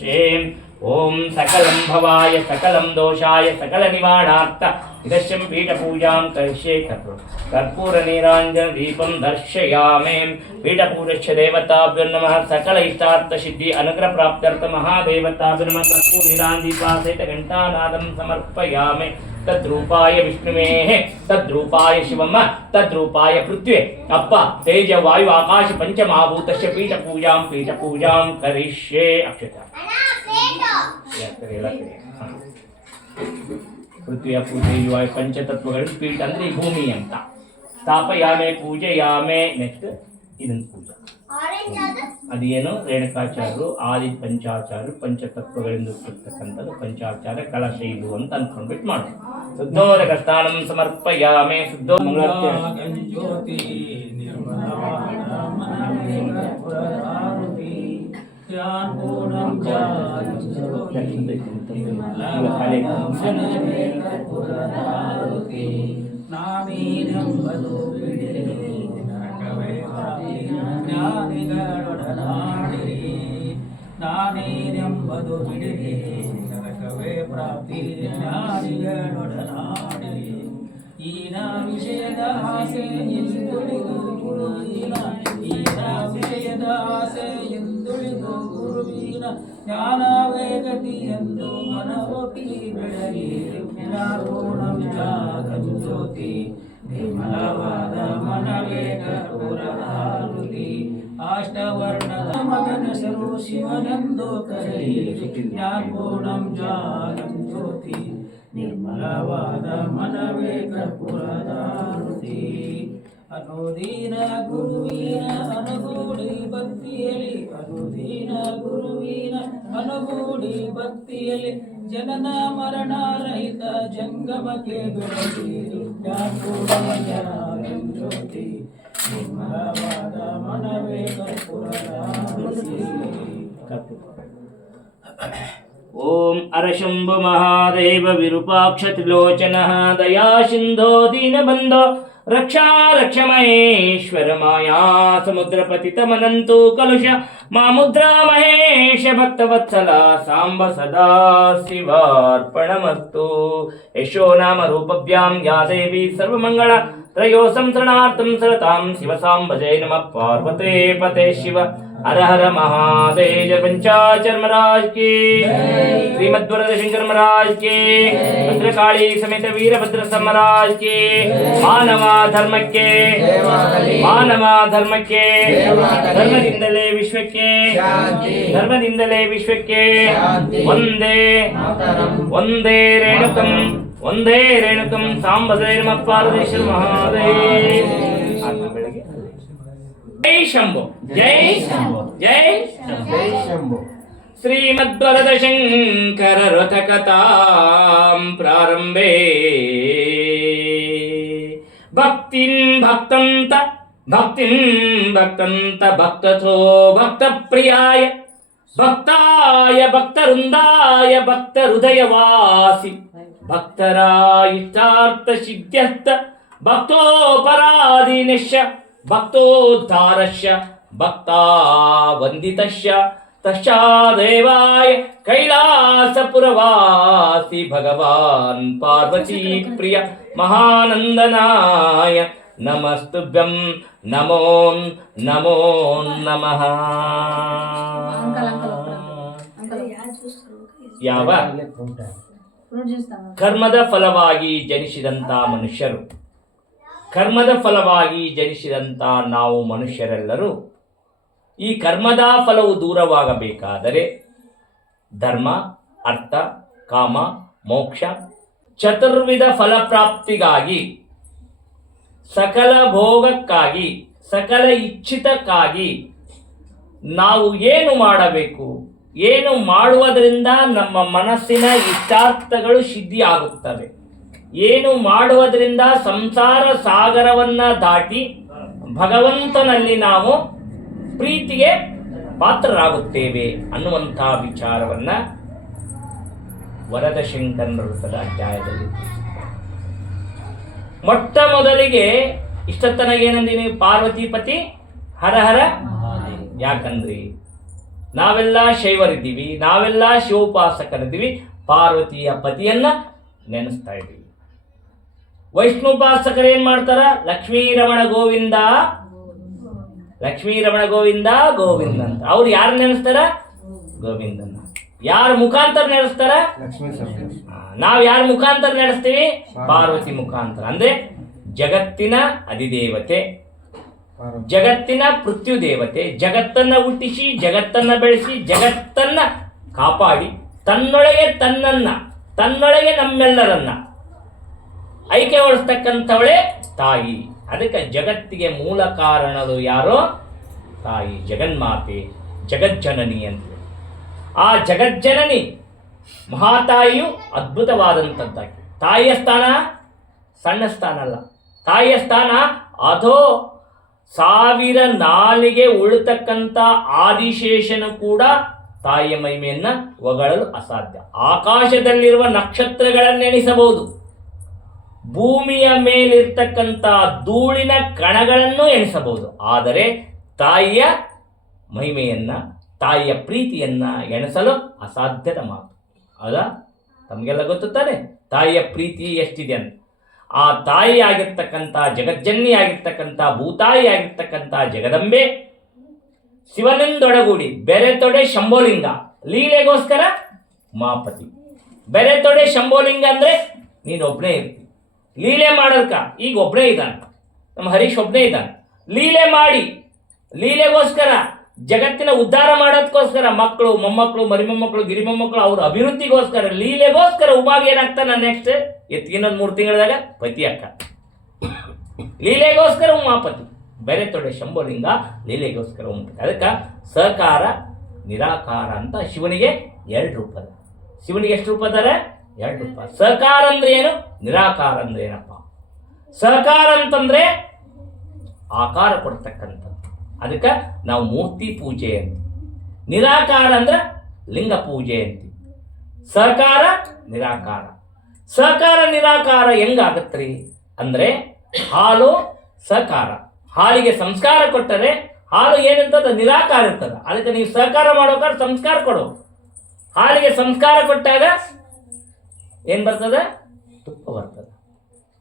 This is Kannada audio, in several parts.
करिष्ये ओम सकलं भवाय सकलं दोषाय सकल निवारणार्थ इदश्यं पीठपूजां करिष्ये कर्पूर नीराञ्जन दीपं दर्शयामि पीठपूजस्य देवताभ्यो नमः सकल इष्टार्थ सिद्धि अनुग्रह प्राप्त्यर्थ महादेवताभ्यो नमः कर्पूर नीराञ्जन दीपासहित घंटानादं समर्पयामि तद्रूपाय विष्णुमेः तद्रूपाय शिवम तद्रूपाय पृथ्वी अप्प तेज वायु आकाश पंचमहाभूतस्य पीठपूजां करिष्ये अक्षता पृथ्वी पूजे वायु पंचतत्वಗಳು ಪೀಠ ಅಂದ್ರೆ ಈ ಭೂಮಿ ಅಂತ ಸ್ಥಾಪಯಾಮೆ ಪೂಜೆಯಾಮೆ ನೆಕ್ಸ್ಟ್ ಇದನ್ನ ಪೂಜೆ ಅದೇನು ರೇಣುಕಾಚಾರ್ಯರು ಆದಿ ಪಂಚಾಚಾರ್ಯರು ಪಂಚತತ್ವಗಳಿಂದ ಇರ್ತಕ್ಕಂಥದ್ದು ಪಂಚಾಚಾರ ಕಲಶ ಇದು ಅಂತ ಅಂದ್ಕೊಂಡ್ಬಿಟ್ಟು ಮಾಡೋದು ಶುದ್ಧೋದಕ ಸ್ಥಾನಂ ಸಮರ್ಪಯಾಮೆ ಶುದ್ಧೋ ಮಂಗಳಾರತಿ ನಾನೇನೆಂಬುದು ಬಿಡಿರಿ ನರಕವೇ ಪ್ರಾಪ್ತಿ ಜ್ಞಾನಿಗಳೊಡನಾಡಿರಿ ಈನ ವಿಷಯದ ಆಸೆ ಎಂದುಳಿದು ಗುರುವಿನ ಈನ ವಿಷಯದ ಆಸೆ ಎಂದುಳಿದು ಗುರುವಿನ ಜ್ಞಾನವೇ ಗತಿ ಎಂದು ಮನವೊತ್ತಿ ಬೆಳಗಿ ಜ್ಞಾನಪೂರ್ಣಂ ಜಾಗಂ ಜ್ಯೋತಿ ನಿರ್ಮಲವಾದ ಮನವೇ ಕರ್ಪೂರಹಾರುತಿ ಅಷ್ಟವರ್ಣದ ಮಗನ ಸರು ಶಿವನೆಂದು ಕರೆಯಿರಿ ಜ್ಞಾನಪೂರ್ಣಂ ಜಾಗಂ ಜ್ಯೋತಿ ನಿರ್ಮಲವಾದ ಮನವೇ ಕರ್ಪೂರದಾರುತಿ ಅನುದೀನ ಗುರುವಿನ ಅನುಗೂಡಿ ಭಕ್ತಿಯಲ್ಲಿ ಅನುದೀನ ಗುರುವಿನ ಅನುಗೂಡಿ ಭಕ್ತಿಯಲ್ಲಿ ಜನನ ಮರಣ ರಹಿತ ಜಂಗಮಕ್ಕೆ ಬೆಳಗಿರಿ ಜ್ಞಾನಪೂರ್ಣ ಜಾಗಂ ಜ್ಯೋತಿ ನಿರ್ಮಲವಾದ ಮನವೇ ಕರ್ಪೂರದಾರುತಿ ओम अरशंभु महादेव विरूपाक्ष त्रिलोचन दया सिंधो दीनबंधो रक्षा रक्ष महेश्वर माया समुद्र पतितमनंतु कलुष मामुद्रा महेश भक्तवत्सला सांब सदा शिवार्पणमस्तु यशो नाम रूपभ्यां या देवी सर्वमंगल त्रयो संसरणार्थं सरतां शिव सांबजे नमः पार्वते पते शिव हर हर महादेव पंचाचर महाराज की श्रीमद्वरद शंकर महाराज की भद्रकाली समेत वीरभद्र महाराज की मानवा धर्म के धर्मದಿಂದಲೇ ವಿಶ್ವಕ್ಕೆ ಒಂದೇ ರೇಣುಕಂ ಸಾಂಬದೇ ನಮಃ ಪಾರ್ವತೀಶ್ವರ ಮಹಾದೇವ जय शंभो जय शंभो जय शंभो श्रीमद्वरद शंकर रथ कथां प्रारंभे भक्तिं भक्तंत भक्तथो भक्तप्रियाय भक्ताय भक्तवृंदाय भक्तहृदयवासी भक्तरायिष्टार्थ सिद्ध्यर्थ भक्तोपराधीनश्च भक्तोद्धारश्च भक्ता वंदितश्च तस्यादेवाय कैलासपुरवासी भगवान् पार्वती प्रिय महानंदनाय नमस्तुभ्यं नमो नमः ಯಾವ ಕರ್ಮದ ಫಲವಾಗಿ ಜನಿಸಿದಂತ ಮನುಷ್ಯರು ಕರ್ಮದ ಫಲವಾಗಿ ಜನಿಸಿದಂಥ ನಾವು ಮನುಷ್ಯರೆಲ್ಲರೂ ಈ ಕರ್ಮದ ಫಲವು ದೂರವಾಗಬೇಕಾದರೆ ಧರ್ಮ ಅರ್ಥ ಕಾಮ ಮೋಕ್ಷ ಚತುರ್ವಿಧ ಫಲಪ್ರಾಪ್ತಿಗಾಗಿ ಸಕಲ ಭೋಗಕ್ಕಾಗಿ ಸಕಲ ಇಚ್ಛಿತಕ್ಕಾಗಿ ನಾವು ಏನು ಮಾಡಬೇಕು, ಏನು ಮಾಡುವುದರಿಂದ ನಮ್ಮ ಮನಸ್ಸಿನ ಇಷ್ಟಾರ್ಥಗಳು ಸಿದ್ಧಿಯಾಗುತ್ತವೆ, ಏನು ಮಾಡುವುದರಿಂದ ಸಂಸಾರ ಸಾಗರವನ್ನು ದಾಟಿ ಭಗವಂತನಲ್ಲಿ ನಾವು ಪ್ರೀತಿಗೆ ಪಾತ್ರರಾಗುತ್ತೇವೆ ಅನ್ನುವಂಥ ವಿಚಾರವನ್ನು ವರದಶಂಕರನ ವೃತ್ತದ ಅಧ್ಯಾಯದಲ್ಲಿ ಮೊಟ್ಟ ಮೊದಲಿಗೆ ಇಷ್ಟತನಗೇನಂದಿನಿ ಪಾರ್ವತಿಪತಿ ಹರ ಹರ ಯಾಕಂದ್ರಿ ನಾವೆಲ್ಲ ಶೈವರಿದ್ದೀವಿ, ನಾವೆಲ್ಲ ಶಿವೋಪಾಸಕರಿದ್ದೀವಿ, ಪಾರ್ವತಿಯ ಪತಿಯನ್ನ ನೆನೆಸ್ತಾ ಇದ್ದೀವಿ. ವೈಷ್ಣುಪಾಸಕರು ಏನ್ ಮಾಡ್ತಾರ? ಲಕ್ಷ್ಮೀರಮಣ ಗೋವಿಂದ, ಲಕ್ಷ್ಮೀರಮಣ ಗೋವಿಂದ ಗೋವಿಂದ ಅಂತ. ಅವ್ರು ಯಾರು ನೆನೆಸ್ತಾರ? ಗೋವಿಂದನ. ಯಾರ ಮುಖಾಂತರ ನಡೆಸ್ತಾರ? ನಾವ್ ಯಾರ ಮುಖಾಂತರ ನಡೆಸ್ತೀವಿ? ಪಾರ್ವತಿ ಮುಖಾಂತರ. ಅಂದ್ರೆ ಜಗತ್ತಿನ ಅಧಿದೇವತೆ, ಜಗತ್ತಿನ ಪೃಥ್ವಿ ದೇವತೆ, ಜಗತ್ತನ್ನ ಹುಟ್ಟಿಸಿ, ಜಗತ್ತನ್ನ ಬೆಳೆಸಿ, ಜಗತ್ತನ್ನ ಕಾಪಾಡಿ, ತನ್ನೊಳಗೆ ತನ್ನೊಳಗೆ ನಮ್ಮೆಲ್ಲರನ್ನ ಐಕ್ಯಗೊಳಿಸ್ತಕ್ಕಂಥವಳೇ ತಾಯಿ. ಅದಕ್ಕೆ ಜಗತ್ತಿಗೆ ಮೂಲ ಕಾರಣರು ಯಾರೋ? ತಾಯಿ, ಜಗನ್ಮಾತೆ, ಜಗಜ್ಜನನಿ ಅಂತ. ಆ ಜಗಜ್ಜನನಿ ಮಹಾತಾಯಿಯು ಅದ್ಭುತವಾದಂಥದ್ದಾಗಿ. ತಾಯಿಯ ಸ್ಥಾನ ಸಣ್ಣ ಸ್ಥಾನ ಅಲ್ಲ. ತಾಯಿಯ ಸ್ಥಾನ ಅದೋ 1000 ನಾಲಿಗೆ ಉಳಿತಕ್ಕಂಥ ಆದಿಶೇಷನು ಕೂಡ ತಾಯಿಯ ಮಹಿಮೆಯನ್ನ ಹೊಗಳಲು ಅಸಾಧ್ಯ. ಆಕಾಶದಲ್ಲಿರುವ ನಕ್ಷತ್ರಗಳನ್ನೆಣಿಸಬಹುದು, ಭೂಮಿಯ ಮೇಲಿರ್ತಕ್ಕಂಥ ಧೂಳಿನ ಕಣಗಳನ್ನು ಎಣಿಸಬಹುದು. ಆದರೆ ತಾಯಿಯ ಮಹಿಮೆಯನ್ನ, ತಾಯಿಯ ಪ್ರೀತಿಯನ್ನ ಎಣಿಸಲು ಅಸಾಧ್ಯದ ಮಾತು. ಅಲ್ಲ, ತಮಗೆಲ್ಲ ಗೊತ್ತುತ್ತಾನೆ ತಾಯಿಯ ಪ್ರೀತಿ ಎಷ್ಟಿದೆ ಅಂತ. ಆ ತಾಯಿ ಆಗಿರ್ತಕ್ಕಂಥ, ಜಗಜ್ಜನ್ನಿ ಆಗಿರ್ತಕ್ಕಂಥ, ಭೂತಾಯಿ ಆಗಿರ್ತಕ್ಕಂಥ ಜಗದಂಬೆ ಶಿವನಿಂದೊಡಗೂಡಿ ಬೆರೆತೊಡೆ ಶಂಭೋಲಿಂಗ, ಲೀಲೆಗೋಸ್ಕರ ಉಮಾಪತಿ. ಬೆರೆತೊಡೆ ಶಂಭೋಲಿಂಗ ಅಂದ್ರೆ ನೀನೊಬ್ಬನೇ ಇರ್ತಿ. ಲೀಲೆ ಮಾಡೋದಕ್ಕ ಈಗ ಒಬ್ಬನೇ ಇದ್ದಾನೆ, ನಮ್ಮ ಹರೀಶ್ ಒಬ್ಬನೇ ಇದ್ದಾನೆ. ಲೀಲೆ ಮಾಡಿ, ಲೀಲೆಗೋಸ್ಕರ, ಜಗತ್ತಿನ ಉದ್ಧಾರ ಮಾಡೋದಕ್ಕೋಸ್ಕರ, ಮಕ್ಕಳು, ಮೊಮ್ಮಕ್ಕಳು, ಮರಿಮೊಮ್ಮಕ್ಕಳು, ಗಿರಿಮೊಮ್ಮಕ್ಕಳು, ಅವ್ರ ಅಭಿವೃದ್ಧಿಗೋಸ್ಕರ, ಲೀಲೆಗೋಸ್ಕರ ಉಮಾಗ ಏನಾಗ್ತಾನೆ ನೆಕ್ಸ್ಟ್ ಇನ್ನೊಂದು 3 ತಿಂಗಳದಾಗ ಪತಿ ಅಕ್ಕ. ಲೀಲೆಗೋಸ್ಕರ ಉಮಾಪತಿ, ಬೆರೆತೊಡೆ ಶಂಭೋಲಿಂಗ, ಲೀಲೆಗೋಸ್ಕರ ಉಮಾಪತಿ. ಅದಕ್ಕೆ ಸಕಾರ ನಿರಾಕಾರ ಅಂತ ಶಿವನಿಗೆ 2 ರೂಪ ಅದ. ಶಿವನಿಗೆ ಎಷ್ಟು ರೂಪ ಅದಾರೆ? 2 ರೂಪ. ಸಕಾರ ಅಂದ್ರೆ ಏನು? ನಿರಾಕಾರ ಅಂದ್ರೆ ಏನಪ್ಪ? ಸಹಕಾರ ಅಂತಂದ್ರೆ ಆಕಾರ ಕೊಡ್ತಕ್ಕಂಥದ್ದು. ಅದಕ್ಕೆ ನಾವು ಮೂರ್ತಿ ಪೂಜೆ ಅಂತ. ನಿರಾಕಾರ ಅಂದ್ರೆ ಲಿಂಗ ಪೂಜೆ ಅಂತ. ಸಹಕಾರ ನಿರಾಕಾರ. ಸಹಕಾರ ನಿರಾಕಾರ ಹೆಂಗಾಗತ್ರಿ ಅಂದ್ರೆ, ಹಾಲು ಸಹಕಾರ, ಹಾಲಿಗೆ ಸಂಸ್ಕಾರ ಕೊಟ್ಟರೆ ಹಾಲು ಏನಿರ್ತದ? ನಿರಾಕಾರ ಇರ್ತದ. ಅದಕ್ಕೆ ನೀವು ಸಹಕಾರ ಮಾಡೋಕಾರ ಸಂಸ್ಕಾರ ಕೊಡು. ಹಾಲಿಗೆ ಸಂಸ್ಕಾರ ಕೊಟ್ಟಾಗ ಏನು ಬರ್ತದೆ? ತುಪ್ಪ ಬರ್ತದೆ.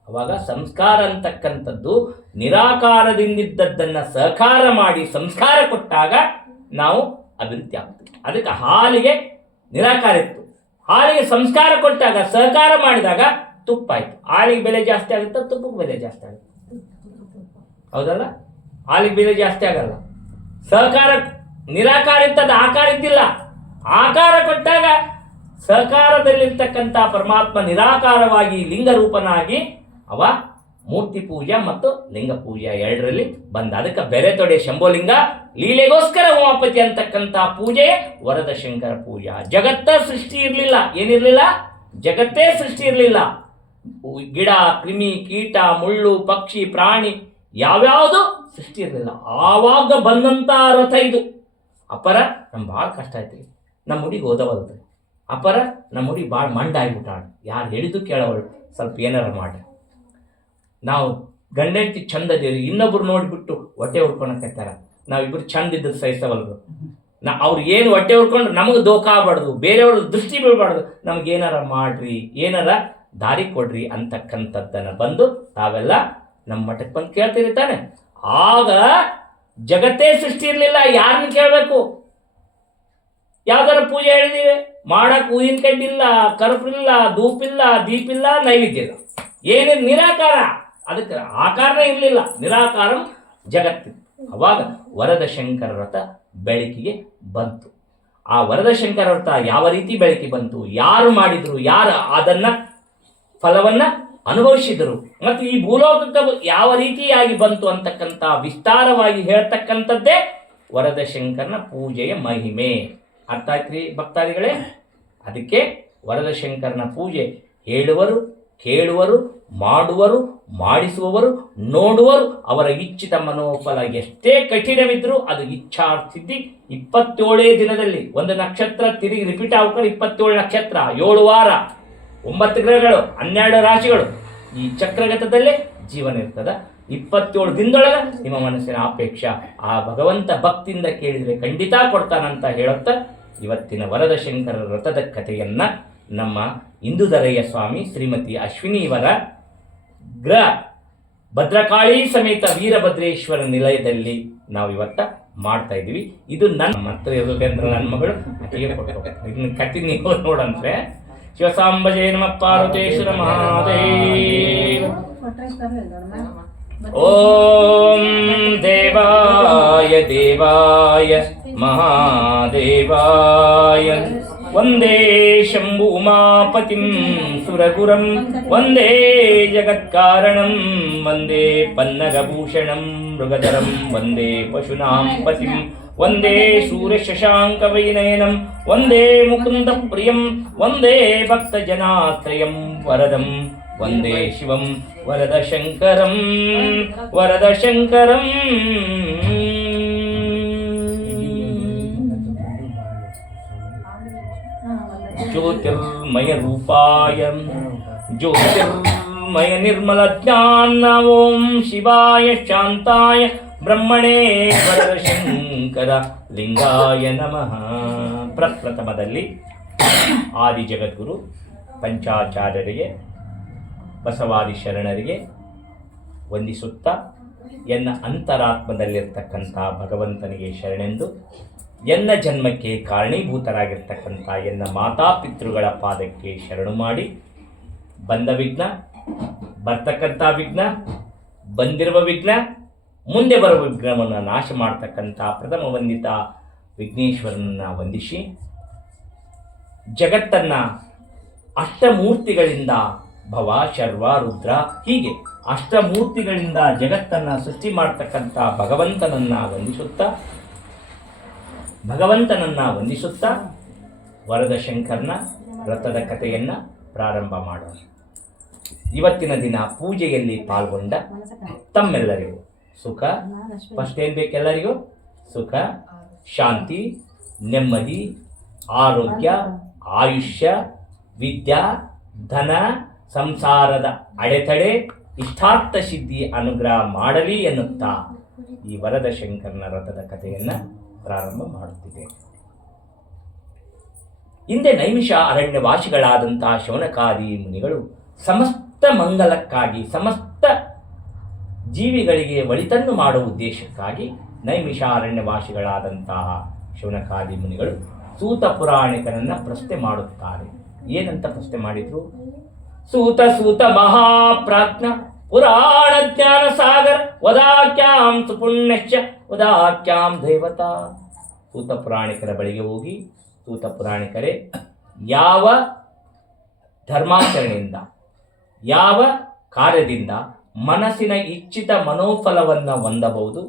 ಅವಾಗ ಸಂಸ್ಕಾರ ಅಂತಕ್ಕಂಥದ್ದು ನಿರಾಕಾರದಿಂದಿದ್ದದ್ದನ್ನು ಸಹಕಾರ ಮಾಡಿ ಸಂಸ್ಕಾರ ಕೊಟ್ಟಾಗ ನಾವು ಅಭಿವೃದ್ಧಿ ಆಗ್ತೀವಿ. ಅದಕ್ಕೆ ಹಾಲಿಗೆ ನಿರಾಕಾರ ಇತ್ತು, ಹಾಲಿಗೆ ಸಂಸ್ಕಾರ ಕೊಟ್ಟಾಗ, ಸಹಕಾರ ಮಾಡಿದಾಗ ತುಪ್ಪ ಆಯ್ತು. ಹಾಲಿಗೆ ಬೆಲೆ ಜಾಸ್ತಿ ಆಗುತ್ತೆ, ತುಪ್ಪಕ್ಕೆ ಬೆಲೆ ಜಾಸ್ತಿ ಆಗುತ್ತೆ. ಹೌದಲ್ಲ? ಹಾಲಿಗೆ ಬೆಲೆ ಜಾಸ್ತಿ ಆಗಲ್ಲ. ಸಹಕಾರ ನಿರಾಕಾರ ಇತ್ತದ, ಆಕಾರ ಇದ್ದಿಲ್ಲ. ಆಕಾರ ಕೊಟ್ಟಾಗ ಸಹಕಾರದಲ್ಲಿರ್ತಕ್ಕಂಥ ಪರಮಾತ್ಮ ನಿರಾಕಾರವಾಗಿ ಲಿಂಗರೂಪನಾಗಿ ಅವ ಮೂರ್ತಿ ಪೂಜೆ ಮತ್ತು ಲಿಂಗ ಪೂಜೆ 2ರಲ್ಲಿ ಬಂದ. ಅದಕ್ಕೆ ಬೆರೆತೊಡೆ ಶಂಭೋಲಿಂಗ, ಲೀಲೆಗೋಸ್ಕರ ಉಮಾಪತಿ ಅಂತಕ್ಕಂಥ ಪೂಜೆ ವರದ ಶಂಕರ ಪೂಜಾ. ಜಗತ್ತ ಸೃಷ್ಟಿ ಇರಲಿಲ್ಲ. ಏನಿರಲಿಲ್ಲ? ಜಗತ್ತೇ ಸೃಷ್ಟಿ ಇರಲಿಲ್ಲ. ಗಿಡ, ಕ್ರಿಮಿ, ಕೀಟ, ಮುಳ್ಳು, ಪಕ್ಷಿ, ಪ್ರಾಣಿ ಯಾವ್ಯಾವುದು ಸೃಷ್ಟಿ ಇರಲಿಲ್ಲ. ಆವಾಗ ಬಂದಂಥ ರಥ ಇದು. ಅಪರ ನಮ್ಗೆ ಭಾಳ ಕಷ್ಟ ಆಯ್ತು. ನಮ್ಮ ಹುಡುಗಿ ಓದವಲ್ದು. ಅಪರ ನಮ್ಮ ಹುಡುಗಿ ಭಾಳ ಮಂಡ ಆಗಿಬಿಟ್ಟಾಳ. ಯಾರು ಹೇಳಿದ್ದು ಕೇಳವಳು, ಸ್ವಲ್ಪ ಏನಾರ ಮಾಡಿ. ನಾವು ಗಂಡೆಂಟಿ ಚಂದ ಅದೇವಿ, ಇನ್ನೊಬ್ರು ನೋಡಿಬಿಟ್ಟು ಹೊಟ್ಟೆ ಹುಡ್ಕೊಳಕತ್ತಾರ. ನಾವಿಬ್ಬರು ಚಂದ ಇದ್ದದ್ದು ಸಹಿಸವಲ್ರು. ಅವ್ರಿಗೆ ಏನು ಹೊಟ್ಟೆ ಹುಡ್ಕೊಂಡು ನಮಗೆ ದೋಖ ಆಗ್ಬಾರ್ದು, ಬೇರೆಯವ್ರ ದೃಷ್ಟಿ ಬೀಳ್ಬಾರ್ದು. ನಮ್ಗೇನಾರ ಮಾಡ್ರಿ, ಏನಾರ ದಾರಿ ಕೊಡ್ರಿ ಅಂತಕ್ಕಂಥದ್ದನ್ನು ಬಂದು ತಾವೆಲ್ಲ ನಮ್ಮ ಮಠಕ್ಕೆ ಬಂದು ಕೇಳ್ತೀರಿ ತಾನೆ. ಆಗ ಜಗತ್ತೇ ಸೃಷ್ಟಿ ಇರಲಿಲ್ಲ. ಯಾರನ್ನ ಕೇಳಬೇಕು? ಯಾವ್ದಾರ ಪೂಜೆ ಹೇಳಿದೀವಿ ಮಾಡಕ್ಕೆ ಹೂವಿನ ಕಡ್ಡಿಲ್ಲ, ಕರ್ಪಿಲ್ಲ, ಧೂಪಿಲ್ಲ, ದೀಪಿಲ್ಲ, ನೈವೇದ್ಯ ಇಲ್ಲ. ಏನೇನು ನಿರಾಕಾರ. ಅದಕ್ಕೆ ಆಕಾರನೇ ಇರಲಿಲ್ಲ. ನಿರಾಕಾರ ಜಗತ್ತು. ಅವಾಗ ವರದ ಶಂಕರ ವ್ರತ ಬೆಳಕಿಗೆ ಬಂತು. ಆ ವರದ ಶಂಕರ ವ್ರತ ಯಾವ ರೀತಿ ಬೆಳಕಿ ಬಂತು, ಯಾರು ಮಾಡಿದ್ರು, ಯಾರು ಅದನ್ನ ಫಲವನ್ನ ಅನುಭವಿಸಿದರು, ಮತ್ತು ಈ ಭೂಲೋಕಕ್ಕೆ ಯಾವ ರೀತಿಯಾಗಿ ಬಂತು ಅಂತಕ್ಕಂಥ ವಿಸ್ತಾರವಾಗಿ ಹೇಳ್ತಕ್ಕಂಥದ್ದೇ ವರದ ಶಂಕರನ ಪೂಜೆಯ ಮಹಿಮೆ. ಅರ್ಥ ಆಯ್ತ್ರಿ ಭಕ್ತಾದಿಗಳೇ? ಅದಕ್ಕೆ ವರದ ಶಂಕರನ ಪೂಜೆ ಹೇಳುವರು, ಕೇಳುವರು, ಮಾಡುವರು, ಮಾಡಿಸುವವರು, ನೋಡುವರು. ಅವರ ಇಚ್ಛಿತ ಮನೋಫಲ ಎಷ್ಟೇ ಕಠಿಣವಿದ್ರೂ ಅದು ಇಚ್ಛಾರ್ಥಿದ್ದಿ 27 ದಿನದಲ್ಲಿ ಒಂದು ನಕ್ಷತ್ರ ತಿರುಗಿ ರಿಪೀಟ್ ಆಗ್ಕೊಂಡು 27 ನಕ್ಷತ್ರ, 7 ವಾರ, 9 ಗ್ರಹಗಳು, 12 ರಾಶಿಗಳು, ಈ ಚಕ್ರಗತದಲ್ಲೇ ಜೀವನ ಇರ್ತದ. 27 ದಿನದೊಳಗೆ ನಿಮ್ಮ ಮನಸ್ಸಿನ ಅಪೇಕ್ಷೆ ಆ ಭಗವಂತ ಭಕ್ತಿಯಿಂದ ಕೇಳಿದರೆ ಖಂಡಿತ ಕೊಡ್ತಾನಂತ ಹೇಳುತ್ತಾ ಇವತ್ತಿನ ವರದ ಶಂಕರ ವ್ರತದ ಕಥೆಯನ್ನು ನಮ್ಮ ಇಂದುಧರಯ್ಯ ಸ್ವಾಮಿ ಶ್ರೀಮತಿ ಅಶ್ವಿನಿ ಇವರ ಗೃಹ ಭದ್ರಕಾಳಿ ಸಮೇತ ವೀರಭದ್ರೇಶ್ವರ ನಿಲಯದಲ್ಲಿ ನಾವು ಇವತ್ತ ಮಾಡ್ತಾ ಇದ್ದೀವಿ. ಇದು ನನ್ನ ಮತ್ತೆ ನನ್ನ ಮಗಳು ಅತಿಗೆ ಕೊಟ್ಟು ಇದನ್ನ ಕಥೆ ನೀವು ನೋಡಂದ್ರೆ ಶಿವಸಾಂಬಜಯ ನಮಃ ಪಾರ್ವತೇಶ್ವರ ಮಹಾದೇವ. ಓಂ ದೇವಾಯ ದೇವಾಯ ಮಹಾದೇವಾಯ ವಂದೇ ಶಂಭು ಉಮಾಪತಿಂ ಸುರಗುರಂ ವಂದೇ ಜಗತ್ಕಾರಣಂ ವಂದೇ ಪನ್ನಗಭೂಷಣಂ ಮೃಗಧರಂ ವಂದೇ ಪಶೂನಾಂ ಪತಿಂ ವಂದೇ ಶೂರಶಶಾಂಕವೈನಯನಂ ವಂದೇ ಮುಕುಂದ ಪ್ರಿಯಂ ವಂದೇ ಭಕ್ತಜನಾತ್ರಯಂ ವರದಂ ವಂದೇ ಶಿವಂ ವರದ ಶಂಕರಂ ವರದ ಶಂಕರಂ. ಜ್ಯೋತಿರ್ಮಯ ರೂಪಾಯ ಜ್ಯೋತಿರ್ಮಯ ನಿರ್ಮಲ ಜ್ಞಾನ ಓಂ ಶಿವಾಯ ಶಾಂತಾಯ ಬ್ರಹ್ಮಣೇ ವರದ ಶಂಕರ ಲಿಂಗಾಯ ನಮಃ. ಪ್ರಪ್ರಥಮದಲ್ಲಿ ಆದಿ ಜಗದ್ಗುರು ಪಂಚಾಚಾರ್ಯರಿಗೆ ಬಸವಾದಿ ಶರಣರಿಗೆ ವಂದಿಸುತ್ತಾ ಎನ್ನ ಅಂತರಾತ್ಮದಲ್ಲಿರ್ತಕ್ಕಂಥ ಭಗವಂತನಿಗೆ ಶರಣೆಂದು ಎನ್ನ ಜನ್ಮಕ್ಕೆ ಕಾರಣೀಭೂತರಾಗಿರ್ತಕ್ಕಂಥ ಎನ್ನ ಮಾತಾಪಿತೃಗಳ ಪಾದಕ್ಕೆ ಶರಣು ಮಾಡಿ ಬಂದ ವಿಘ್ನ, ಬರ್ತಕ್ಕಂಥ ವಿಘ್ನ, ಬಂದಿರುವ ವಿಘ್ನ, ಮುಂದೆ ಬರುವ ವಿಘ್ನವನ್ನು ನಾಶ ಮಾಡ್ತಕ್ಕಂಥ ಪ್ರಥಮ ವಂದಿತ ವಿಘ್ನೇಶ್ವರನನ್ನು ವಂದಿಸಿ ಜಗತ್ತನ್ನು ಅಷ್ಟಮೂರ್ತಿಗಳಿಂದ ಭವ ಶರ್ವ ರುದ್ರ ಹೀಗೆ ಅಷ್ಟಮೂರ್ತಿಗಳಿಂದ ಜಗತ್ತನ್ನು ಸೃಷ್ಟಿ ಮಾಡ್ತಕ್ಕಂಥ ಭಗವಂತನನ್ನು ವಂದಿಸುತ್ತಾ ವರದ ಶಂಕರನ ವ್ರತದ ಕಥೆಯನ್ನು ಪ್ರಾರಂಭ ಮಾಡೋಣ. ಇವತ್ತಿನ ದಿನ ಪೂಜೆಯಲ್ಲಿ ಪಾಲ್ಗೊಂಡ ತಮ್ಮೆಲ್ಲರಿಗೂ ಸುಖ, ಫಸ್ಟ್ ಏನು ಬೇಕು ಎಲ್ಲರಿಗೂ? ಸುಖ, ಶಾಂತಿ, ನೆಮ್ಮದಿ, ಆರೋಗ್ಯ, ಆಯುಷ್ಯ, ವಿದ್ಯಾ, ಧನ, ಸಂಸಾರದ ಅಡೆತಡೆ, ಇಷ್ಟಾರ್ಥ ಸಿದ್ಧಿ ಅನುಗ್ರಹ ಮಾಡಲಿ ಎನ್ನುತ್ತಾ ಈ ವರದ ಶಂಕರನ ವ್ರತದ ಕಥೆಯನ್ನು ಪ್ರಾರಂಭ ಮಾಡುತ್ತಿದೆ. ಹಿಂದೆ ನೈಮಿಷ ಅರಣ್ಯವಾಸಿಗಳಾದಂತಹ ಶೌನಕಾದಿ ಮುನಿಗಳು ಸಮಸ್ತ ಮಂಗಲಕ್ಕಾಗಿ, ಸಮಸ್ತ ಜೀವಿಗಳಿಗೆ ಒಳಿತನ್ನು ಮಾಡುವ ಉದ್ದೇಶಕ್ಕಾಗಿ ನೈಮಿಷ ಅರಣ್ಯವಾಸಿಗಳಾದಂತಹ ಶೌನಕಾದಿ ಮುನಿಗಳು ಸೂತ ಪುರಾಣಿಕನನ್ನು ಪ್ರಶ್ನೆ ಮಾಡುತ್ತಾರೆ. ಏನಂತ ಪ್ರಶ್ನೆ ಮಾಡಿದ್ರು? ಸೂತ ಸೂತ ಮಹಾಪ್ರಾಜ್ಞ ಪುರಾಣ ಜ್ಞಾನ ಸಾಗರ ವದಾಕ್ಯಾಂ ಸುಪುಣ್ಯಶ್ಚ ವದಾಕ್ಯಾಂ ದೇವತಾ. ಸೂತ ಪುರಾಣಿಕರ ಬಳಿಗೆ ಹೋಗಿ, ಸೂತ ಪುರಾಣಿಕರೇ, ಯಾವ ಧರ್ಮಾಚರಣೆಯಿಂದ, ಯಾವ ಕಾರ್ಯದಿಂದ ಮನಸ್ಸಿನ ಇಚ್ಛಿತ ಮನೋಫಲವನ್ನು ಹೊಂದಬಹುದು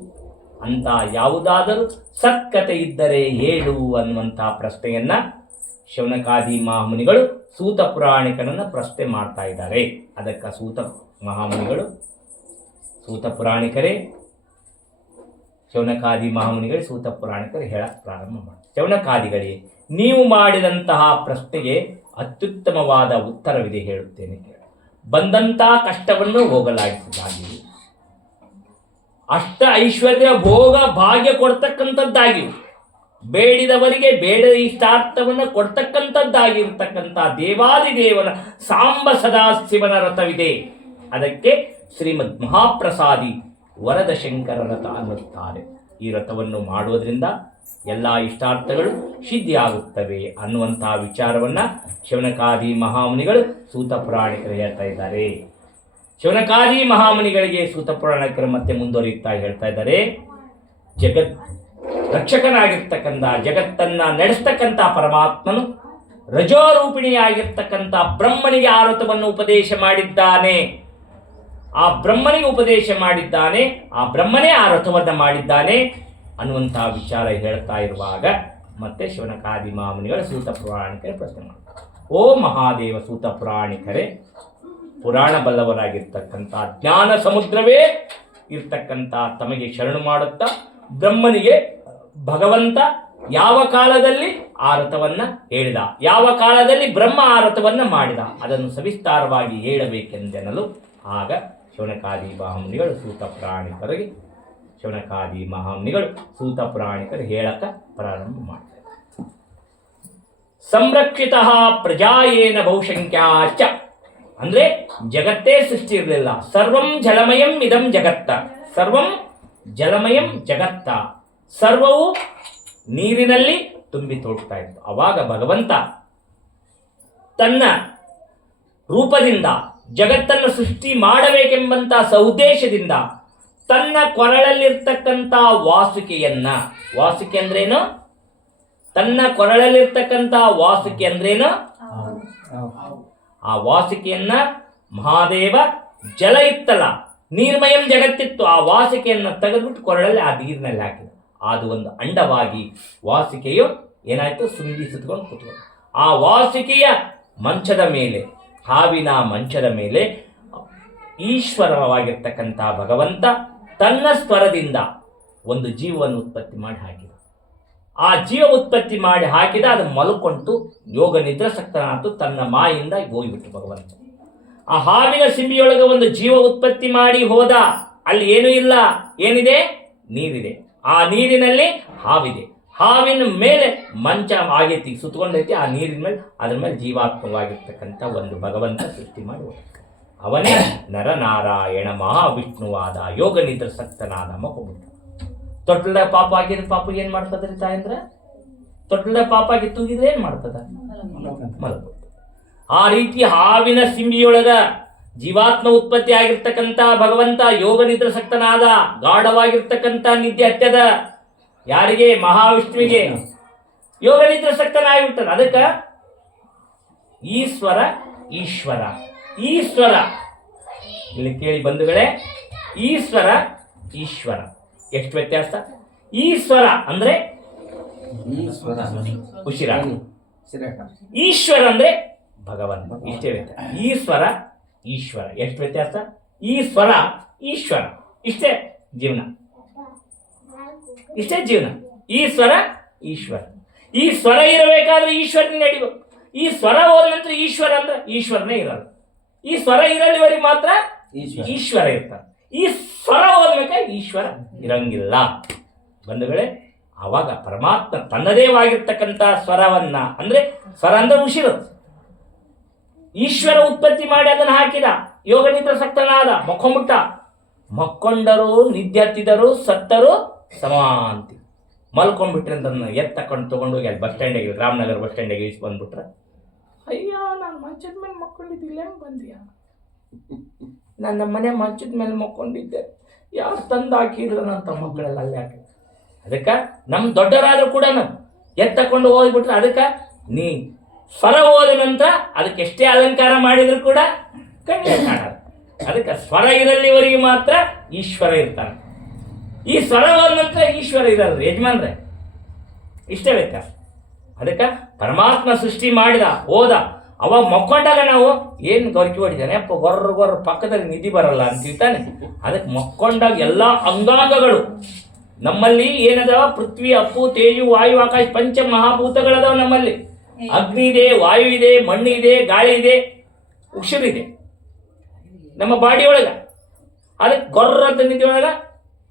ಅಂತ ಯಾವುದಾದರೂ ಸತ್ಕತೆ ಇದ್ದರೆ ಹೇಳು ಅನ್ನುವಂಥ ಪ್ರಶ್ನೆಯನ್ನು ಶೌನಕಾದಿ ಮಹಾಮುನಿಗಳು ಸೂತ ಪುರಾಣಿಕನನ್ನು ಪ್ರಶ್ನೆ ಮಾಡ್ತಾ ಇದ್ದಾರೆ. ಅದಕ್ಕೆ ಸೂತ ಮಹಾಮುನಿಗಳು, ಸೂತ ಪುರಾಣಿಕರೇ, ಶೌನಕಾದಿ ಮಹಾಮುನಿಗಳು ಸೂತ ಪುರಾಣಿಕರು ಹೇಳಕ್ಕೆ ಪ್ರಾರಂಭ ಮಾಡಿ, ಶೌನಕಾದಿಗಳೇ, ನೀವು ಮಾಡಿದಂತಹ ಪ್ರಶ್ನೆಗೆ ಅತ್ಯುತ್ತಮವಾದ ಉತ್ತರವಿದೆ, ಹೇಳುತ್ತೇನೆ ಕೇಳಿ. ಬಂದಂಥ ಕಷ್ಟವನ್ನು ಹೋಗಲಾಡಿಸಿದಾಗಿ, ಅಷ್ಟ ಐಶ್ವರ್ಯ ಭೋಗ ಭಾಗ್ಯ ಕೊಡ್ತಕ್ಕಂಥದ್ದಾಗಿ, ಬೇಡಿದವರಿಗೆ ಬೇಡ ಇಷ್ಟಾರ್ಥವನ್ನು ಕೊಡ್ತಕ್ಕಂಥದ್ದಾಗಿರ್ತಕ್ಕಂಥ ದೇವಾದಿದೇವನ ಸಾಂಬ ಸದಾಶಿವನ ರಥವಿದೆ. ಅದಕ್ಕೆ ಶ್ರೀಮದ್ ಮಹಾಪ್ರಸಾದಿ ವರದ ಶಂಕರ ರಥ ಅನ್ನುತ್ತಾರೆ. ಈ ರಥವನ್ನು ಮಾಡುವುದರಿಂದ ಎಲ್ಲ ಇಷ್ಟಾರ್ಥಗಳು ಸಿದ್ಧಿಯಾಗುತ್ತವೆ ಅನ್ನುವಂಥ ವಿಚಾರವನ್ನು ಶೌನಕಾದಿ ಮಹಾಮುನಿಗಳು ಸೂತ ಪುರಾಣಿಕರು ಹೇಳ್ತಾ ಇದ್ದಾರೆ. ಶೌನಕಾದಿ ಮಹಾಮುನಿಗಳಿಗೆ ಸೂತ ಪುರಾಣಿಕರು ಮತ್ತೆ ಮುಂದುವರಿಯುತ್ತಾ ಹೇಳ್ತಾ ಇದ್ದಾರೆ, ಜಗತ್ ರಕ್ಷಕನಾಗಿರ್ತಕ್ಕಂಥ, ಜಗತ್ತನ್ನು ನಡೆಸ್ತಕ್ಕಂಥ ಪರಮಾತ್ಮನು ರಜೋರೂಪಿಣಿಯಾಗಿರ್ತಕ್ಕಂಥ ಬ್ರಹ್ಮನಿಗೆ ಆ ರಥವನ್ನು ಉಪದೇಶ ಮಾಡಿದ್ದಾನೆ. ಆ ಬ್ರಹ್ಮನಿಗೆ ಉಪದೇಶ ಮಾಡಿದ್ದಾನೆ, ಆ ಬ್ರಹ್ಮನೇ ಆ ರಥವನ್ನು ಮಾಡಿದ್ದಾನೆ ಅನ್ನುವಂಥ ವಿಚಾರ ಹೇಳ್ತಾ ಇರುವಾಗ ಮತ್ತೆ ಶೌನಕಾದಿ ಮಹಾಮುನಿಗಳು ಸೂತ ಪುರಾಣಿಕರೇ ಪ್ರಶ್ನೆ ಮಾಡ್ತಾರೆ. ಓ ಮಹಾದೇವ ಸೂತ ಪುರಾಣಿಕರೇ, ಪುರಾಣ ಬಲ್ಲವರಾಗಿರ್ತಕ್ಕಂಥ ಜ್ಞಾನ ಸಮುದ್ರವೇ ಇರ್ತಕ್ಕಂಥ ತಮಗೆ ಶರಣು ಮಾಡುತ್ತಾ ಬ್ರಹ್ಮನಿಗೆ ಭಗವಂತ ಯಾವ ಕಾಲದಲ್ಲಿ ಆ ರಥವನ್ನು ಹೇಳಿದ, ಯಾವ ಕಾಲದಲ್ಲಿ ಬ್ರಹ್ಮ ಆ ರಥವನ್ನು ಮಾಡಿದ, ಅದನ್ನು ಸವಿಸ್ತಾರವಾಗಿ ಹೇಳಬೇಕೆಂದೆನಲು ಆಗ ಶೌನಕಾದಿ ಮಹಾಮುನಿಗಳು ಸೂತ ಪುರಾಣಿಕರಿಗೆ ಶೌನಕಾದಿ ಮಹಾಮುನಿಗಳು ಸೂತ ಪುರಾಣಿಕರು ಹೇಳಕ ಪ್ರಾರಂಭ ಮಾಡ್ತಾರೆ. ಸಂರಕ್ಷಿತ ಪ್ರಜಾಯೇನ ಬಹುಸಂಖ್ಯಾಚ ಅಂದರೆ ಜಗತ್ತೇ ಸೃಷ್ಟಿ ಇರಲಿಲ್ಲ. ಸರ್ವಂ ಜಲಮಯಂ ಇದಂ ಜಗತ್ತ, ಸರ್ವಂ ಜಲಮಯಂ ಜಗತ್ತ, ಸರ್ವವು ನೀರಿನಲ್ಲಿ ತುಂಬಿ ತೋಡ್ತಾ ಇತ್ತು. ಆವಾಗ ಭಗವಂತ ತನ್ನ ರೂಪದಿಂದ ಜಗತ್ತನ್ನು ಸೃಷ್ಟಿ ಮಾಡಬೇಕೆಂಬಂಥ ಸೌದ್ದೇಶದಿಂದ ತನ್ನ ಕೊರಳಲ್ಲಿರ್ತಕ್ಕಂಥ ವಾಸುಕೆ ಅಂದ್ರೇನು? ತನ್ನ ಕೊರಳಲ್ಲಿರ್ತಕ್ಕಂಥ ವಾಸುಕೆ ಅಂದ್ರೇನು? ಆ ವಾಸುಕೆಯನ್ನ ಮಹಾದೇವ ಜಲ ಇತ್ತಲ್ಲ, ನೀರ್ಮಯಂ ಜಗತ್ತಿತ್ತು, ಆ ವಾಸುಕೆಯನ್ನು ತೆಗೆದುಬಿಟ್ಟು ಕೊರಳಲ್ಲಿ ಆ ನೀರಿನಲ್ಲಿ ಹಾಕಿದ. ಅದು ಒಂದು ಅಂಡವಾಗಿ ವಾಸುಕೆಯು ಏನಾಯ್ತು, ಸುಂದಿ ಸುತ್ಕೊಂಡು ಕೂತ್ಕೊಂಡು ಆ ವಾಸುಕೆಯ ಮಂಚದ ಮೇಲೆ, ಹಾವಿನ ಮಂಚದ ಮೇಲೆ ಈಶ್ವರವಾಗಿರ್ತಕ್ಕಂಥ ಭಗವಂತ ತನ್ನ ಸ್ವರದಿಂದ ಒಂದು ಜೀವವನ್ನು ಉತ್ಪತ್ತಿ ಮಾಡಿ ಹಾಕಿದ. ಆ ಜೀವ ಉತ್ಪತ್ತಿ ಮಾಡಿ ಹಾಕಿದ, ಅದು ಮಲ್ಕೊಂತು ಯೋಗ ನಿದ್ರಾಸಕ್ತನಾತು, ತನ್ನ ಮಾಯಿಂದ ಹೋಗಿಬಿಟ್ಟು ಭಗವಂತ. ಆ ಹಾವಿನ ಸಿಂಬಿಯೊಳಗೆ ಒಂದು ಜೀವ ಉತ್ಪತ್ತಿ ಮಾಡಿ ಹೋದ. ಅಲ್ಲಿ ಏನೂ ಇಲ್ಲ, ಏನಿದೆ? ನೀರಿದೆ. ಆ ನೀರಿನಲ್ಲಿ ಹಾವಿದೆ. ಹಾವಿನ ಮೇಲೆ ಮಂಚ ಆಗೈತಿ, ಸುತ್ತಕೊಂಡೈತಿ. ಆ ನೀರಿನ ಮೇಲೆ ಅದ್ರ ಮೇಲೆ ಜೀವಾತ್ಮವಾಗಿರ್ತಕ್ಕಂಥ ಒಂದು ಭಗವಂತ ಸೃಷ್ಟಿ ಮಾಡಿ ಅವನೇ ನರನಾರಾಯಣ ಮಹಾವಿಷ್ಣುವಾದ ಯೋಗ ನಿದ್ರಾಸಕ್ತನಾದ ಮಗುಬಿಟ್ಟು. ತೊಟ್ಲದ ಪಾಪ ಆಗಿದ್ರೆ ಪಾಪ ಏನು ಮಾಡ್ತದ್ರಿ ತಾಯಂದ್ರ? ತೊಟ್ಲದ ಪಾಪ ಆಗಿ ತೂಗಿದ್ರೆ ಏನು ಮಾಡ್ತದ? ಮಲಗ್ಬೋದು. ಆ ರೀತಿ ಹಾವಿನ ಸಿಂಬಿಯೊಳಗ ಜೀವಾತ್ಮ ಉತ್ಪತ್ತಿ ಆಗಿರ್ತಕ್ಕಂಥ ಭಗವಂತ ಯೋಗ ನಿದ್ರಾಸಕ್ತನಾದ, ಗಾಢವಾಗಿರ್ತಕ್ಕಂಥ ನಿದ್ದೆ ಹತ್ಯದ. ಯಾರಿಗೆ? ಮಹಾವಿಷ್ಣುವಿಗೆ. ಯೋಗ ನಿದ್ರಾಸಕ್ತನಾಗಿಬಿಟ್ಟದ. ಅದಕ್ಕೆ ಈಶ್ವರ ಈಶ್ವರ ಈಶ್ವರ ಇಲ್ಲಿ ಕೇಳಿ ಬಂಧುಗಳೇ, ಈಶ್ವರ ಈಶ್ವರ ಎಷ್ಟು ವ್ಯತ್ಯಾಸ? ಈಶ್ವರ ಅಂದ್ರೆ ಉಸಿರಾಟ, ಈಶ್ವರ ಅಂದ್ರೆ ಭಗವಂತ. ಇಷ್ಟೇ ವ್ಯತ್ಯಾಸ. ಈಶ್ವರ ಈಶ್ವರ ಎಷ್ಟು ವ್ಯತ್ಯಾಸ? ಈಶ್ವರ ಈಶ್ವರ ಇಷ್ಟೇ ಜೀವನ, ಇಷ್ಟೇ ಜೀವನ. ಈಶ್ವರ ಈಶ್ವರ. ಈ ಸ್ವರ ಇರಬೇಕಾದ್ರೆ ಈಶ್ವರನೇ ನಡಿಬೇಕು. ಈ ಸ್ವರ ಹೋದ ನಂತರ ಈಶ್ವರ ಅಂದ್ರೆ ಈಶ್ವರನೇ ಇರಲ್ಲ. ಈ ಸ್ವರ ಇರಲಿವರೆಗೆ ಮಾತ್ರ ಈಶ್ವರ ಇರ್ತಾರೆ. ಈ ಸ್ವರ ಹೋಗ್ಬೇಕಾದ್ರೆ ಈಶ್ವರ ಇರಂಗಿಲ್ಲ ಬಂಧುಗಳೇ. ಆವಾಗ ಪರಮಾತ್ಮ ತನ್ನದೇವಾಗಿರ್ತಕ್ಕಂಥ ಸ್ವರವನ್ನ, ಅಂದ್ರೆ ಸ್ವರ ಅಂದ್ರೆ ಉಸಿರು, ಈಶ್ವರ ಉತ್ಪತ್ತಿ ಮಾಡಿ ಅದನ್ನು ಹಾಕಿದ. ಯೋಗ ನಿದ್ರಾಸಕ್ತನಾದ, ಮಕ್ಕೊಂಬಿಟ್ಟ. ಮಕ್ಕೊಂಡರು ನಿದ್ದೆ ಹತ್ತಿದರು, ಸತ್ತರು ಸಮಾಂತಿ. ಮಲ್ಕೊಂಡ್ಬಿಟ್ರೆ ಅಂತ ಎತ್ತಕೊಂಡು ತೊಗೊಂಡೋಗಿ ಅಲ್ಲಿ ಬಸ್ ಸ್ಟ್ಯಾಂಡಿಗೆ, ರಾಮನಗರ ಬಸ್ ಸ್ಟ್ಯಾಂಡಿಗೆ ಇಳಿಸಿ ಬಂದ್ಬಿಟ್ರೆ, ಅಯ್ಯ ನಾನು ಮಂಚದ ಮೇಲೆ ಮಕ್ಕೊಂಡಿದ್ದಿಲ್ಲ, ಹೆಂಗೆ ಬಂದ್ಯಾ? ನನ್ನ ಮನೆ ಮಂಚದ ಮೇಲೆ ಮಕ್ಕೊಂಡಿದ್ದೆ, ಯಾರು ತಂದು ಹಾಕಿದ್ರು ಅಂತ ಮಕ್ಕಳೆಲ್ಲ ಅಲ್ಲಿ ಹಾಕಿ. ಅದಕ್ಕೆ ನಮ್ಮ ದೊಡ್ಡರಾದರೂ ಕೂಡ ಎತ್ತಕೊಂಡು ಹೋಗ್ಬಿಟ್ರೆ, ಅದಕ್ಕೆ ನೀ ಸ್ವರ ಹೋದ ನಂತರ ಅದಕ್ಕೆ ಎಷ್ಟೇ ಅಲಂಕಾರ ಮಾಡಿದ್ರು ಕೂಡ ಕಣ್ಣಿಗೆ ಕಾಣಲ್ಲ. ಅದಕ್ಕೆ ಸ್ವರ ಇರಲ್ಲಿವರೆಗೆ ಮಾತ್ರ ಈಶ್ವರ ಇರ್ತಾನೆ. ಈ ಸ್ವರ ಹೋದ ನಂತರ ಈಶ್ವರ ಇರಲ್ಲ ಯಜಮಾನ್ರೆ. ಇಷ್ಟೇ ವ್ಯತ್ಯಾಸ. ಅದಕ್ಕೆ ಪರಮಾತ್ಮ ಸೃಷ್ಟಿ ಮಾಡಿದ, ಹೋದ. ಅವಾಗ ಮಕ್ಕೊಂಡಾಗ ನಾವು ಏನು ಗೊರಕಿ ಹೊಡಿತಾನೆ, ಅಪ್ಪ ಗೊರ್ರ ಪಕ್ಕದಲ್ಲಿ ನಿಧಿ ಬರಲ್ಲ ಅಂತಿರ್ತಾನೆ. ಅದಕ್ಕೆ ಮಕ್ಕೊಂಡಾಗ ಎಲ್ಲ ಅಂಗಾಂಗಗಳು ನಮ್ಮಲ್ಲಿ ಏನದಾವ? ಪೃಥ್ವಿ, ಅಪ್ಪು, ತೇಜು, ವಾಯು, ಆಕಾಶ ಪಂಚ ಮಹಾಭೂತಗಳದಾವ ನಮ್ಮಲ್ಲಿ. ಅಗ್ನಿ ಇದೆ, ವಾಯು ಇದೆ, ಮಣ್ಣು ಇದೆ, ಗಾಳಿ ಇದೆ, ಉಸಿರಿದೆ ನಮ್ಮ ಬಾಡಿ ಒಳಗೆ. ಅದಕ್ಕೆ ಗೊರ್ರ ಅಂತ ನಿಧಿ ಒಳಗೆ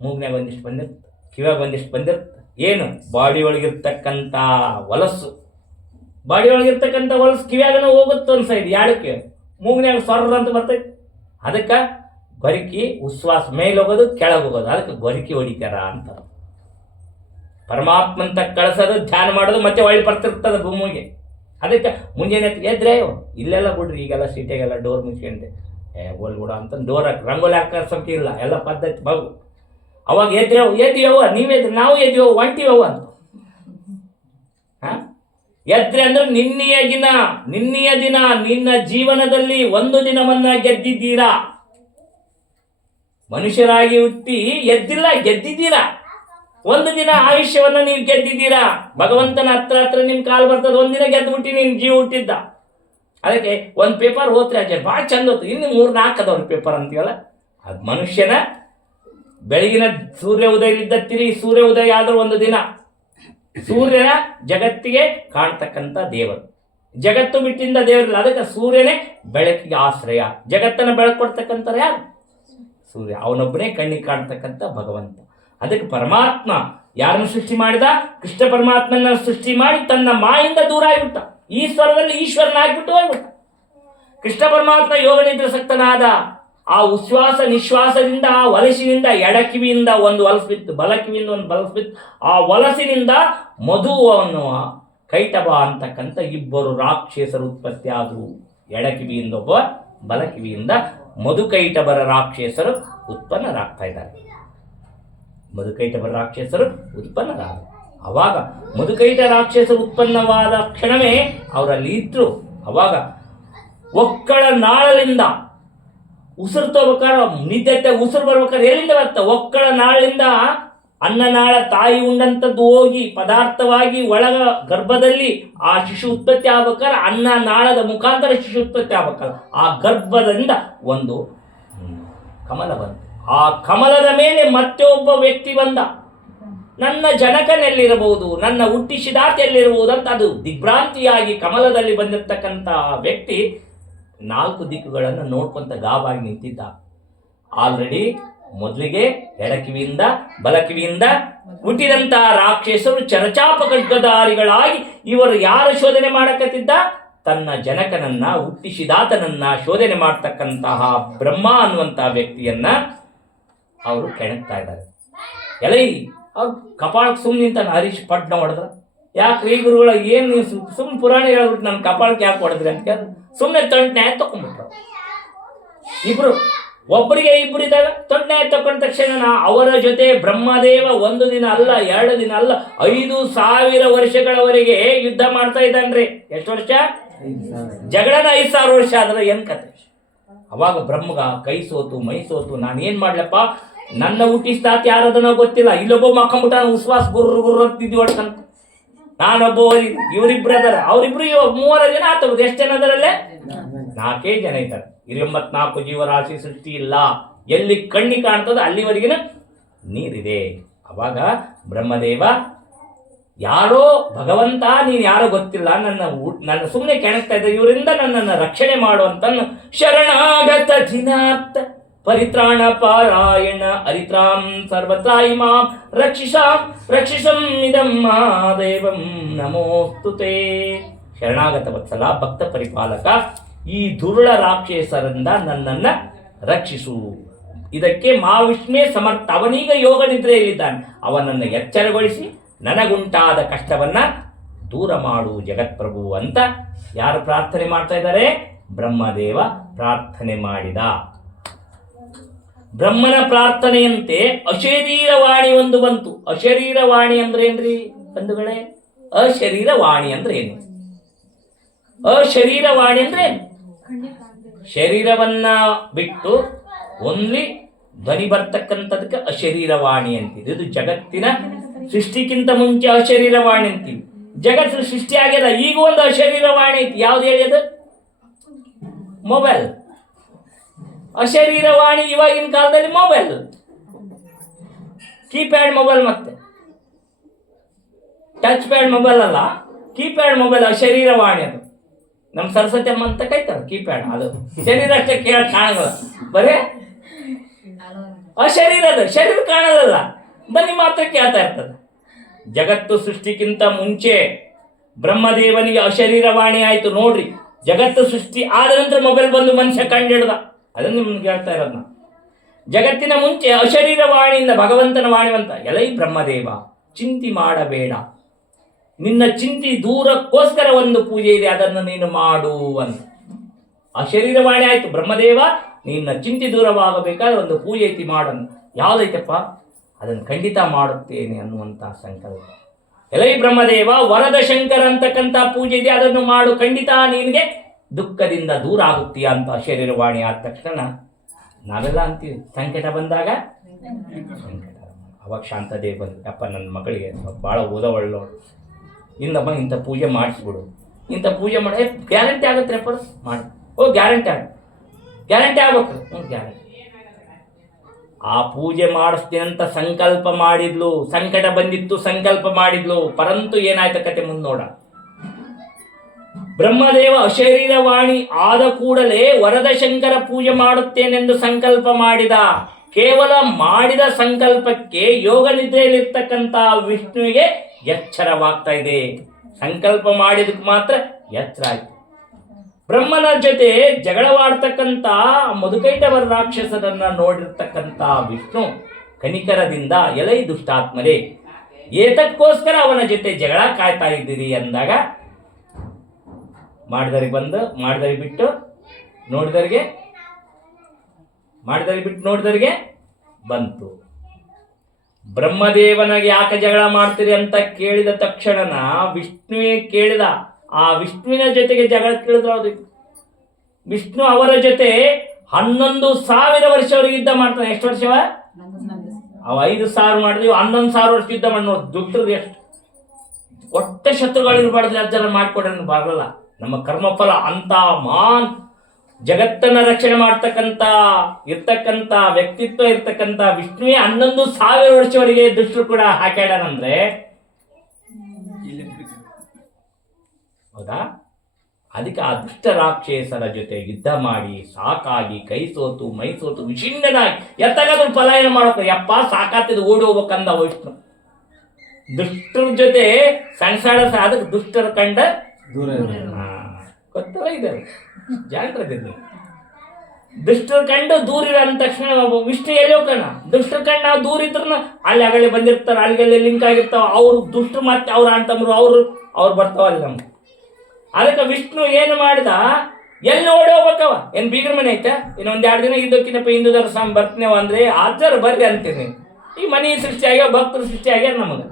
ಮೂಗ್ನ್ಯಾಗ ಒಂದಿಷ್ಟು ಬಂದಿರುತ್ತೆ, ಕಿವ್ಯಾಗ ಒಂದಿಷ್ಟು ಬಂದಿರುತ್ತೆ. ಏನು? ಬಾಡಿ ಒಳಗಿರ್ತಕ್ಕಂಥ ಹೊಲಸು, ಬಾಡಿ ಒಳಗಿರ್ತಕ್ಕಂಥ ಹೊಲಸು ಕಿವ್ಯಾಗನೂ ಹೋಗುತ್ತೆ ಒಂದು ಸೈಡ್, ಯಾಡಕ್ಕೆ ಮೂಗ್ನ್ಯಾಗ ಸ್ವರ್ರ ಅಂತ ಬರ್ತೈತಿ. ಅದಕ್ಕೆ ಗೊರಕಿ ಉಶ್ವಾಸ ಮೇಲೆ ಹೋಗೋದು, ಕೆಳಗೆ ಹೋಗೋದು, ಅದಕ್ಕೆ ಗೊರಕಿ ಹೊಡಿತಾರ ಅಂತ. ಪರಮಾತ್ಮಂತ ಕಳಿಸೋದು, ಧ್ಯಾನ ಮಾಡೋದು, ಮತ್ತೆ ಒಳ್ಳೆ ಬರ್ತಿರ್ತದೆ ಭೂಮಿಗೆ. ಅದಕ್ಕೆ ಮುಂಜಾನೆ ಎದ್ರೆ ಇಲ್ಲೆಲ್ಲ ಬಿಡ್ರಿ, ಈಗೆಲ್ಲ ಸಿಟಿಗೆಲ್ಲ ಡೋರ್ ಮುಚ್ಕೊಂಡೆ ಗೋಲ್ಗೂಡ ಅಂತ ಡೋರ್ ಹಾಕಿ ರಂಗೋಲಿ ಹಾಕೋಕೆ ಇಲ್ಲ, ಎಲ್ಲ ಪದ್ಧತಿ ಬಗು. ಅವಾಗ ಎದ್ದಿಯವ್ವ ನೀವೆದ್ರಿ, ನಾವು ಎದ್ದಿವವು, ಒಂಟಿವವು ಅಂತ. ಎದ್ರೆ ಅಂದ್ರೆ ನಿನ್ನೆಯ ದಿನ ನಿನ್ನ ಜೀವನದಲ್ಲಿ ಒಂದು ದಿನವನ್ನ ಗೆದ್ದಿದ್ದೀರಾ. ಮನುಷ್ಯರಾಗಿ ಹುಟ್ಟಿ ಎದ್ದಿಲ್ಲ, ಗೆದ್ದಿದ್ದೀರಾ. ಒಂದು ದಿನ ಆಯುಷ್ಯವನ್ನು ನೀವು ಗೆದ್ದಿದ್ದೀರಾ. ಭಗವಂತನ ಹತ್ರ ನಿಮ್ ಕಾಲು ಬರ್ತದೆ, ಒಂದಿನ ಗೆದ್ದು ಹುಟ್ಟಿ ನಿನ್ ಜೀವ ಹುಟ್ಟಿದ್ದ. ಅದಕ್ಕೆ ಒಂದು ಪೇಪರ್ ಓದ್ರಿ ಅಜ್ಜ, ಭಾಳ ಚಂದ ಹೋಗ್ತು. ಇನ್ನು 3-4 ಅದಾವ್ರಿ ಪೇಪರ್ ಅಂತೀವಲ್ಲ, ಅದು ಮನುಷ್ಯನ ಬೆಳಗಿನ ಸೂರ್ಯ ಉದಯಲಿದ್ದ ತಿರುಗಿ ಸೂರ್ಯ ಉದಯ ಆದರೂ ಒಂದು ದಿನ. ಸೂರ್ಯನ ಜಗತ್ತಿಗೆ ಕಾಣ್ತಕ್ಕಂಥ ದೇವರು, ಜಗತ್ತು ಬಿಟ್ಟಿಂದ ದೇವರಿಲ್ಲ. ಅದಕ್ಕೆ ಸೂರ್ಯನೇ ಬೆಳಕಿಗೆ ಆಶ್ರಯ. ಜಗತ್ತನ್ನು ಬೆಳಕು ಕೊಡ್ತಕ್ಕಂಥವ್ರು ಯಾರು? ಸೂರ್ಯ, ಅವನೊಬ್ಬನೇ ಕಣ್ಣಿಗೆ ಕಾಣ್ತಕ್ಕಂಥ ಭಗವಂತ. ಅದಕ್ಕೆ ಪರಮಾತ್ಮ ಯಾರನ್ನು ಸೃಷ್ಟಿ ಮಾಡಿದ? ಕೃಷ್ಣ ಪರಮಾತ್ಮನ ಸೃಷ್ಟಿ ಮಾಡಿ ತನ್ನ ಮಾಯಿಂದ ದೂರ ಆಗಿಬಿಟ್ಟ, ಈಶ್ವರದಲ್ಲಿ ಈಶ್ವರನಾಗ್ಬಿಟ್ಟು ಹೋಗ್ಬಿಟ್ಟ. ಕೃಷ್ಣ ಪರಮಾತ್ಮ ಯೋಗ ನಿದ್ರಾಸಕ್ತನಾದ. ಆ ಉಚ್ಛ್ವಾಸ ನಿಶ್ವಾಸದಿಂದ, ಆ ವಲಸಿನಿಂದ, ಎಡಕಿವಿಯಿಂದ ಒಂದು ವಲಸಿತ್ತು, ಬಲಕಿವಿಯಿಂದ ಒಂದು ವಲಸಿತ್ತು, ಆ ವಲಸಿನಿಂದ ಮಧು ಅನ್ನುವ ಕೈಟಭ ಅಂತಕ್ಕಂಥ ಇಬ್ಬರು ರಾಕ್ಷಸರು ಉತ್ಪತ್ತಿ ಆದರು. ಎಡಕಿವಿಯಿಂದ ಒಬ್ಬ, ಬಲಕಿವಿಯಿಂದ ಮಧುಕೈಟಭರ ರಾಕ್ಷಸರು ಉತ್ಪನ್ನರಾಗ್ತಾ ಇದ್ದಾರೆ. ಮಧುಕೈಟಭರ ರಾಕ್ಷಸರು ಉತ್ಪನ್ನರಾದ ಅವಾಗ ಮಧುಕೈಟ ರಾಕ್ಷಸರು ಉತ್ಪನ್ನವಾದ ಕ್ಷಣವೇ ಅವರಲ್ಲಿ ಇದ್ರು. ಅವಾಗ ಒಕ್ಕಳ ನಾಳಲಿಂದ ಉಸಿರು ತಗೋಬೇಕಾದ್ರೆ, ನಿದ್ದೆ ಉಸಿರು ಬರ್ಬೇಕಾದ್ರೆ ಎಲ್ಲಿಂದ ಬರುತ್ತೆ? ಒಕ್ಕಳ ನಾಳಿಂದ ಅನ್ನನಾಳ ತಾಯಿ ಉಂಡಂಥದ್ದು ಹೋಗಿ ಪದಾರ್ಥವಾಗಿ ಒಳಗ ಗರ್ಭದಲ್ಲಿ ಆ ಶಿಶು ಉತ್ಪತ್ತಿ ಆಗ್ಬೇಕಾದ್ರೆ ಅನ್ನ ನಾಳದ ಮುಖಾಂತರ ಶಿಶು ಉತ್ಪತ್ತಿ ಆಗ್ಬೇಕಲ್ಲ, ಆ ಗರ್ಭದಿಂದ ಒಂದು ಕಮಲ ಬಂತು. ಆ ಕಮಲದ ಮೇಲೆ ಮತ್ತೆ ಒಬ್ಬ ವ್ಯಕ್ತಿ ಬಂದ. ನನ್ನ ಜನಕನೆಲ್ಲಿರಬಹುದು, ನನ್ನ ಹುಟ್ಟಿಸಿದಾತ ಎಲ್ಲಿರಬಹುದು ಅಂತ ಅದು ದಿಗ್ಭ್ರಾಂತಿಯಾಗಿ ಕಮಲದಲ್ಲಿ ಬಂದಿರತಕ್ಕಂಥ ವ್ಯಕ್ತಿ 4 ದಿಕ್ಕುಗಳನ್ನು ನೋಡ್ಕೊಂತ ಗಾಬಾಗಿ ನಿಂತಿದ್ದ. ಆಲ್ರೆಡಿ ಮೊದಲಿಗೆ ಎಡಕಿವಿಯಿಂದ ಬಲಕಿವಿಯಿಂದ ಹುಟ್ಟಿದಂಥ ರಾಕ್ಷಸರು ಚರಚಾಪ ಖಡ್ಗಧಾರಿಗಳಾಗಿ ಇವರು ಯಾರ ಶೋಧನೆ ಮಾಡಕತ್ತಿದ್ದ? ತನ್ನ ಜನಕನನ್ನ, ಹುಟ್ಟಿಸಿದಾತನನ್ನ ಶೋಧನೆ ಮಾಡ್ತಕ್ಕಂತಹ ಬ್ರಹ್ಮ ಅನ್ನುವಂತಹ ವ್ಯಕ್ತಿಯನ್ನ ಅವರು ಕೆಣಕ್ತಾ ಇದ್ದಾರೆ. ಎಲೈ ಅವ್ರು ಕಪಾಳಕ್ಕೆ ಸುಮ್ಮನೆ ನಿಂತಾನೆ. ಹರೀಶ್ ಪಟ್ನ ಹೊಡೆದ್ರ. ಯಾಕ್ರಿ ಗುರುಗಳ ಏನು ನೀವು ಸುಮ್ಮನೆ ಪುರಾಣ ಹೇಳ್ಬಿಟ್ಟು ನನ್ನ ಕಪಾಳಕ್ಕೆ ಯಾಕೆ ಹೊಡೆದ್ರಿ ಅಂತ ಕೇಳಿದ್ರೆ ಸುಮ್ಮನೆ ತೊಂಟನ್ಯಾಯ ತಗೊಂಡ್ಬಿಟ್ರು. ಇಬ್ರು, ಒಬ್ಬರಿಗೆ ಇಬ್ರು ಇದ್ದಾಗ ತೊಂಟನ್ಯಾಯ ತಗೊಂಡ ತಕ್ಷಣ ಅವರ ಜೊತೆ ಬ್ರಹ್ಮದೇವ 1 ದಿನ ಅಲ್ಲ, 2 ದಿನ ಅಲ್ಲ, 5,000 ವರ್ಷಗಳವರೆಗೆ ಯುದ್ಧ ಮಾಡ್ತಾ ಇದ್ದಾನ್ರಿ. ಎಷ್ಟು ವರ್ಷ? ಜಗಳನ 5,000 ವರ್ಷ ಆದ್ರೆ ಏನ್ ಕತೆ? ಅವಾಗ ಬ್ರಹ್ಮಗ ಕೈ ಸೋತು ಮೈ ಸೋತು, ನಾನು ಏನ್ ಮಾಡ್ಲಪ್ಪ, ನನ್ನ ಹುಟ್ಟಿಸ್ತಾತ ಯಾರದನೋ ಗೊತ್ತಿಲ್ಲ, ಇಲ್ಲೊಬ್ಬ ಮಕ್ಕಂಬಿಟ್ಟ ಉಸ್ವಾಸ ಗುರ್ರು ಗುರ್ರು ಅಂತಿದ್ವಿ ಹೊಡ್ಕಂತ, ನಾನೊಬ್ಬ ಇವರಿಬ್ರು ಅದಾರ, ಅವರಿಬ್ರು 3 ಜನ ಆತವ್ರು. ಎಷ್ಟು ಜನ ಅದರಲ್ಲೇ? 4 ಜನ ಇದ್ದಾರೆ. 24 ಜೀವರಾಶಿ ಸೃಷ್ಟಿ ಇಲ್ಲ. ಎಲ್ಲಿ ಕಣ್ಣಿ ಕಾಣ್ತದ ಅಲ್ಲಿವರೆಗಿನ ನೀರಿದೆ. ಅವಾಗ ಬ್ರಹ್ಮದೇವ, ಯಾರೋ ಭಗವಂತ ನೀನು ಯಾರೋ ಗೊತ್ತಿಲ್ಲ, ನನ್ನ ಸುಮ್ಮನೆ ಕೆಣಕ್ತಾ ಇದ್ದ, ಇವರಿಂದ ನನ್ನನ್ನು ರಕ್ಷಣೆ ಮಾಡುವಂತನ್ನು ಶರಣಾಗತ ಜಿನಾರ್ಥ ಪರಿತ್ರಾಣ ಪಾರಾಯಣ ಹರಿತ್ರಾಂ ಸರ್ವತ್ರಾಯಿಮಾಂ ರಕ್ಷಿಷಂ ಇದಂ ಮಹಾದೇವಂ ನಮೋಸ್ತುತೇ. ಶರಣಾಗತ ವತ್ಸಲ, ಭಕ್ತ ಪರಿಪಾಲಕ, ಈ ದುರುಳ ರಾಕ್ಷಸರಿಂದ ನನ್ನನ್ನ ರಕ್ಷಿಸು. ಇದಕ್ಕೆ ಮಹಾವಿಷ್ಣುವೇ ಸಮರ್ಥ. ಅವನೀಗ ಯೋಗ ನಿದ್ರೆಯಲ್ಲಿದ್ದಾನೆ. ಅವನನ್ನು ಎಚ್ಚರಗೊಳಿಸಿ ನನಗುಂಟಾದ ಕಷ್ಟವನ್ನ ದೂರ ಮಾಡು ಜಗತ್ಪ್ರಭು ಅಂತ ಯಾರು ಪ್ರಾರ್ಥನೆ ಮಾಡ್ತಾ ಇದ್ದಾರೆ? ಬ್ರಹ್ಮದೇವ ಪ್ರಾರ್ಥನೆ ಮಾಡಿದ. ಬ್ರಹ್ಮನ ಪ್ರಾರ್ಥನೆಯಂತೆ ಅಶರೀರವಾಣಿ ಒಂದು ಬಂತು. ಅಶರೀರವಾಣಿ ಅಂದ್ರೆ ಏನ್ರಿ ಬಂಧುಗಳೇ? ಅಶರೀರವಾಣಿ ಅಂದ್ರೆ ಏನು? ಅಶರೀರವಾಣಿ ಅಂದ್ರೆ ಏನು? ಶರೀರವನ್ನ ಬಿಟ್ಟು ಓನ್ಲಿ ಧ್ವನಿ ಬರ್ತಕ್ಕಂಥದಕ್ಕೆ ಅಶರೀರವಾಣಿ ಅಂತೀವಿ. ಇದು ಜಗತ್ತಿನ ಸೃಷ್ಟಿಗಿಂತ ಮುಂಚೆ ಅಶರೀರವಾಣಿ ಅಂತೀವಿ. ಜಗತ್ತು ಸೃಷ್ಟಿ ಆಗ್ಯದ, ಈಗ ಒಂದು ಅಶರೀರವಾಣಿ ಐತಿ. ಯಾವ್ದು ಹೇಳಿದ? ಮೊಬೈಲ್. ಅಶರೀರವಾಣಿ ಇವಾಗಿನ ಕಾಲದಲ್ಲಿ ಮೊಬೈಲ್, ಕೀಪ್ಯಾಡ್ ಮೊಬೈಲ್, ಮತ್ತೆ ಟಚ್ ಪ್ಯಾಡ್ ಮೊಬೈಲ್ ಅಲ್ಲ, ಕೀಪ್ಯಾಡ್ ಮೊಬೈಲ್. ಅಶರೀರವಾಣಿ ಅದು. ನಮ್ಮ ಸರಸ್ವತಿ ಅಮ್ಮ ಅಂತ ಕೈತಾರೆ ಕೀಪ್ಯಾಡ್. ಅದು ಶರೀರ ಅಷ್ಟೇ ಕಾಣಲ್ಲ, ಬರೇ ಅಶರೀರದ, ಶರೀರ ಕಾಣೋದಲ್ಲ, ಬನ್ನಿ ಮಾತ್ರ ಕೇಳ್ತಾ ಇರ್ತದೆ. ಜಗತ್ತು ಸೃಷ್ಟಿಗಿಂತ ಮುಂಚೆ ಬ್ರಹ್ಮದೇವನಿಗೆ ಅಶರೀರವಾಣಿ ಆಯ್ತು. ನೋಡ್ರಿ, ಜಗತ್ತು ಸೃಷ್ಟಿ ಆದ ನಂತರ ಮೊಬೈಲ್ ಬಂದು ಮನುಷ್ಯ ಕಂಡಿಡ್ದ. ಅದನ್ನು ನಿಮ್ಗೆ ಹೇಳ್ತಾ ಇರೋದು ನಾನು. ಜಗತ್ತಿನ ಮುಂಚೆ ಅಶರೀರವಾಣಿಯಿಂದ ಭಗವಂತನ ವಾಣಿವಂತ. ಎಲೈ ಬ್ರಹ್ಮದೇವ, ಚಿಂತೆ ಮಾಡಬೇಡ, ನಿನ್ನ ಚಿಂತೆ ದೂರಕ್ಕೋಸ್ಕರ ಒಂದು ಪೂಜೆ ಇದೆ, ಅದನ್ನು ನೀನು ಮಾಡು ಅಂತ. ಅಶರೀರವಾಣಿ ಆಯ್ತು. ಬ್ರಹ್ಮದೇವ, ನಿನ್ನ ಚಿಂತೆ ದೂರವಾಗಬೇಕಾದ್ರೆ ಒಂದು ಪೂಜೆ ಐತಿ ಮಾಡನ್ನು. ಯಾವುದೈತಪ್ಪ? ಅದನ್ನು ಖಂಡಿತ ಮಾಡುತ್ತೇನೆ ಅನ್ನುವಂಥ ಸಂಕಲ್ಪ. ಎಲೈ ಬ್ರಹ್ಮದೇವ, ವರದ ಶಂಕರ ಅಂತಕ್ಕಂಥ ಪೂಜೆ ಇದೆ, ಅದನ್ನು ಮಾಡು, ಖಂಡಿತ ನಿನಗೆ ದುಃಖದಿಂದ ದೂರ ಆಗುತ್ತೀಯ ಅಂತ ಶರೀರವಾಣಿ ಆದ ತಕ್ಷಣ ನಾವೆಲ್ಲ ಅಂತೀವಿ, ಸಂಕಟ ಬಂದಾಗ ಸಂಕಟ. ಅವಾಗ ಶಾಂತದೇವ್ ಬಂದು, ಅಪ್ಪ ನನ್ನ ಮಗಳಿಗೆ ಭಾಳ ಓದೋವಳ್ಳೋಳು, ಇಂದಮ್ಮ ಇಂಥ ಪೂಜೆ ಮಾಡಿಸ್ಬಿಡು, ಇಂಥ ಪೂಜೆ ಮಾಡಿ ಗ್ಯಾರಂಟಿ ಆಗುತ್ತೆ ಅಪ್ಪ ಮಾಡಿ. ಗ್ಯಾರಂಟಿ ಆಗ್ಬೇಕು. ಗ್ಯಾರಂಟಿ. ಆ ಪೂಜೆ ಮಾಡಿಸ್ತೀನಂತ ಸಂಕಲ್ಪ ಮಾಡಿದ್ಲು, ಸಂಕಟ ಬಂದಿತ್ತು, ಸಂಕಲ್ಪ ಮಾಡಿದ್ಲು. ಪರಂತು ಏನಾಯ್ತ ಕತೆ ಮುಂದೆ ನೋಡ. ಬ್ರಹ್ಮದೇವ ಅಶರೀರವಾಣಿ ಆದ ಕೂಡಲೇ ವರದ ಶಂಕರ ಪೂಜೆ ಮಾಡುತ್ತೇನೆಂದು ಸಂಕಲ್ಪ ಮಾಡಿದ. ಕೇವಲ ಮಾಡಿದ ಸಂಕಲ್ಪಕ್ಕೆ ಯೋಗ ನಿದ್ರೆಯಲ್ಲಿರ್ತಕ್ಕಂಥ ವಿಷ್ಣುವಿಗೆ ಎಚ್ಚರವಾಗ್ತಾ ಇದೆ. ಸಂಕಲ್ಪ ಮಾಡಿದಕ್ಕೆ ಮಾತ್ರ ಎಚ್ಚರ ಆಯ್ತು. ಬ್ರಹ್ಮನ ಜೊತೆ ಜಗಳವಾಡ್ತಕ್ಕಂಥ ಮಧುಕೈಟವರ ರಾಕ್ಷಸರನ್ನ ನೋಡಿರ್ತಕ್ಕಂಥ ವಿಷ್ಣು ಕನಿಕರದಿಂದ ಎಲೈ ದುಷ್ಟಾತ್ಮರೇ, ಏತಕ್ಕೋಸ್ಕರ ಅವನ ಜೊತೆ ಜಗಳ ಕಾಯ್ತಾ ಇದ್ದೀರಿ ಅಂದಾಗ ಮಾಡಿದರಿಗೆ ಬಂದು ಮಾಡಿದರಿಗೆ ಬಿಟ್ಟು ನೋಡಿದರಿಗೆ ಬಂತು. ಬ್ರಹ್ಮದೇವನಿಗೆ ಯಾಕೆ ಜಗಳ ಮಾಡ್ತೀರಿ ಅಂತ ಕೇಳಿದ ತಕ್ಷಣನ ವಿಷ್ಣುವೇ ಕೇಳಿದ. ಆ ವಿಷ್ಣುವಿನ ಜೊತೆಗೆ ಜಗಳ ಕೇಳಿದ್ರು. ಅದು ವಿಷ್ಣು ಅವರ ಜೊತೆ 11,000 ವರ್ಷವರೆಗೆ ಯುದ್ಧ ಮಾಡ್ತಾನೆ. ಎಷ್ಟು ವರ್ಷವ? ಅವ 5,000 ಮಾಡಿದ್ವಿ, 11,000 ವರ್ಷ ಯುದ್ಧ ಮಾಡಿ ನೋಡಿ. ದುಡ್ಡು ಎಷ್ಟು ಒಟ್ಟೆ ಶತ್ರುಗಳಿರ್ಬಾರ್ದು ಜನ ಮಾಡಿಕೊಡ್ರೆ ಬರಲ್ಲ. ನಮ್ಮ ಕರ್ಮಫಲ ಅಂತ ಜಗತ್ತನ್ನ ರಕ್ಷಣೆ ಮಾಡ್ತಕ್ಕಂಥ ಇರ್ತಕ್ಕಂಥ ವ್ಯಕ್ತಿತ್ವ ಇರ್ತಕ್ಕಂಥ ವಿಷ್ಣುವೇ 11,000 ವರ್ಷವರೆಗೆ ದುಷ್ಟರು ಕೂಡ ಹಾಕ್ಯಾಡನಂದ್ರೆ ಹೌದಾ? ಅದಕ್ಕೆ ಆ ದುಷ್ಟ ರಾಕ್ಷಸರ ಜೊತೆ ಯುದ್ಧ ಮಾಡಿ ಸಾಕಾಗಿ ಕೈ ಸೋತು ಮೈ ಸೋತು ವಿಷಿನ್ನನಾಗಿ ಎತ್ತಗಾದ್ರೂ ಪಲಾಯನ ಮಾಡೋಕೆ ಯಪ್ಪ ಸಾಕಾತಿದ್ದು ಓಡಿ ಹೋಗ್ಬೇಕಂದ ವಿಷ್ಣು. ದುಷ್ಟರ ಜೊತೆ ಸಣ್ಣ ಅದಕ್ಕೆ ದುಷ್ಟರ ಕಂಡ ದೂರ ಗೊತ್ತಲ್ಲ ಇದೆ ಜಾಗ್ರತೆ. ದುಷ್ಟರ ಕಂಡು ದೂರ ಅಂದ ತಕ್ಷಣ ವಿಷ್ಣು ಎಲ್ಲಿ ಹೋಗೋಣ? ದುಷ್ಟರ ಕಂಡು ನಾವು ದೂರ ಇದ್ರು ಅಲ್ಲಿ ಆಗಲೇ ಬಂದಿರ್ತಾರೆ, ಅಲ್ಲಿಗೆಲ್ಲ ಲಿಂಕ್ ಆಗಿರ್ತಾವ. ಅವ್ರು ದುಷ್ಟರು ಮತ್ತೆ ಅವ್ರ ಅಂತಂದ್ರು ಅವ್ರು ಬರ್ತಾವಲ್ಲಿ ನಮ್ಗೆ. ಅದಕ್ಕೆ ವಿಷ್ಣು ಏನು ಮಾಡಿದ, ಎಲ್ಲಿ ಓಡಿ ಹೋಗ್ಬೇಕವ? ಏನು ಬೀಗ್ರ ಮನೆ ಐತೆ? ಇನ್ನೊಂದು 2 ದಿನ ಇದ್ದಕ್ಕಿನ್ನಪ್ಪ ಹಿಂದೂ ಸ್ವಾಮಿ ಬರ್ತೀನೇವ ಅಂದರೆ ಆಚಾರ ಬರ್ರಿ ಅಂತೀನಿ. ಈ ಮನೆ ಸೃಷ್ಟಿಯಾಗ್ಯಾವ, ಭಕ್ತರು ಸೃಷ್ಟಿಯಾಗ್ಯಾರ, ನಮಗೆ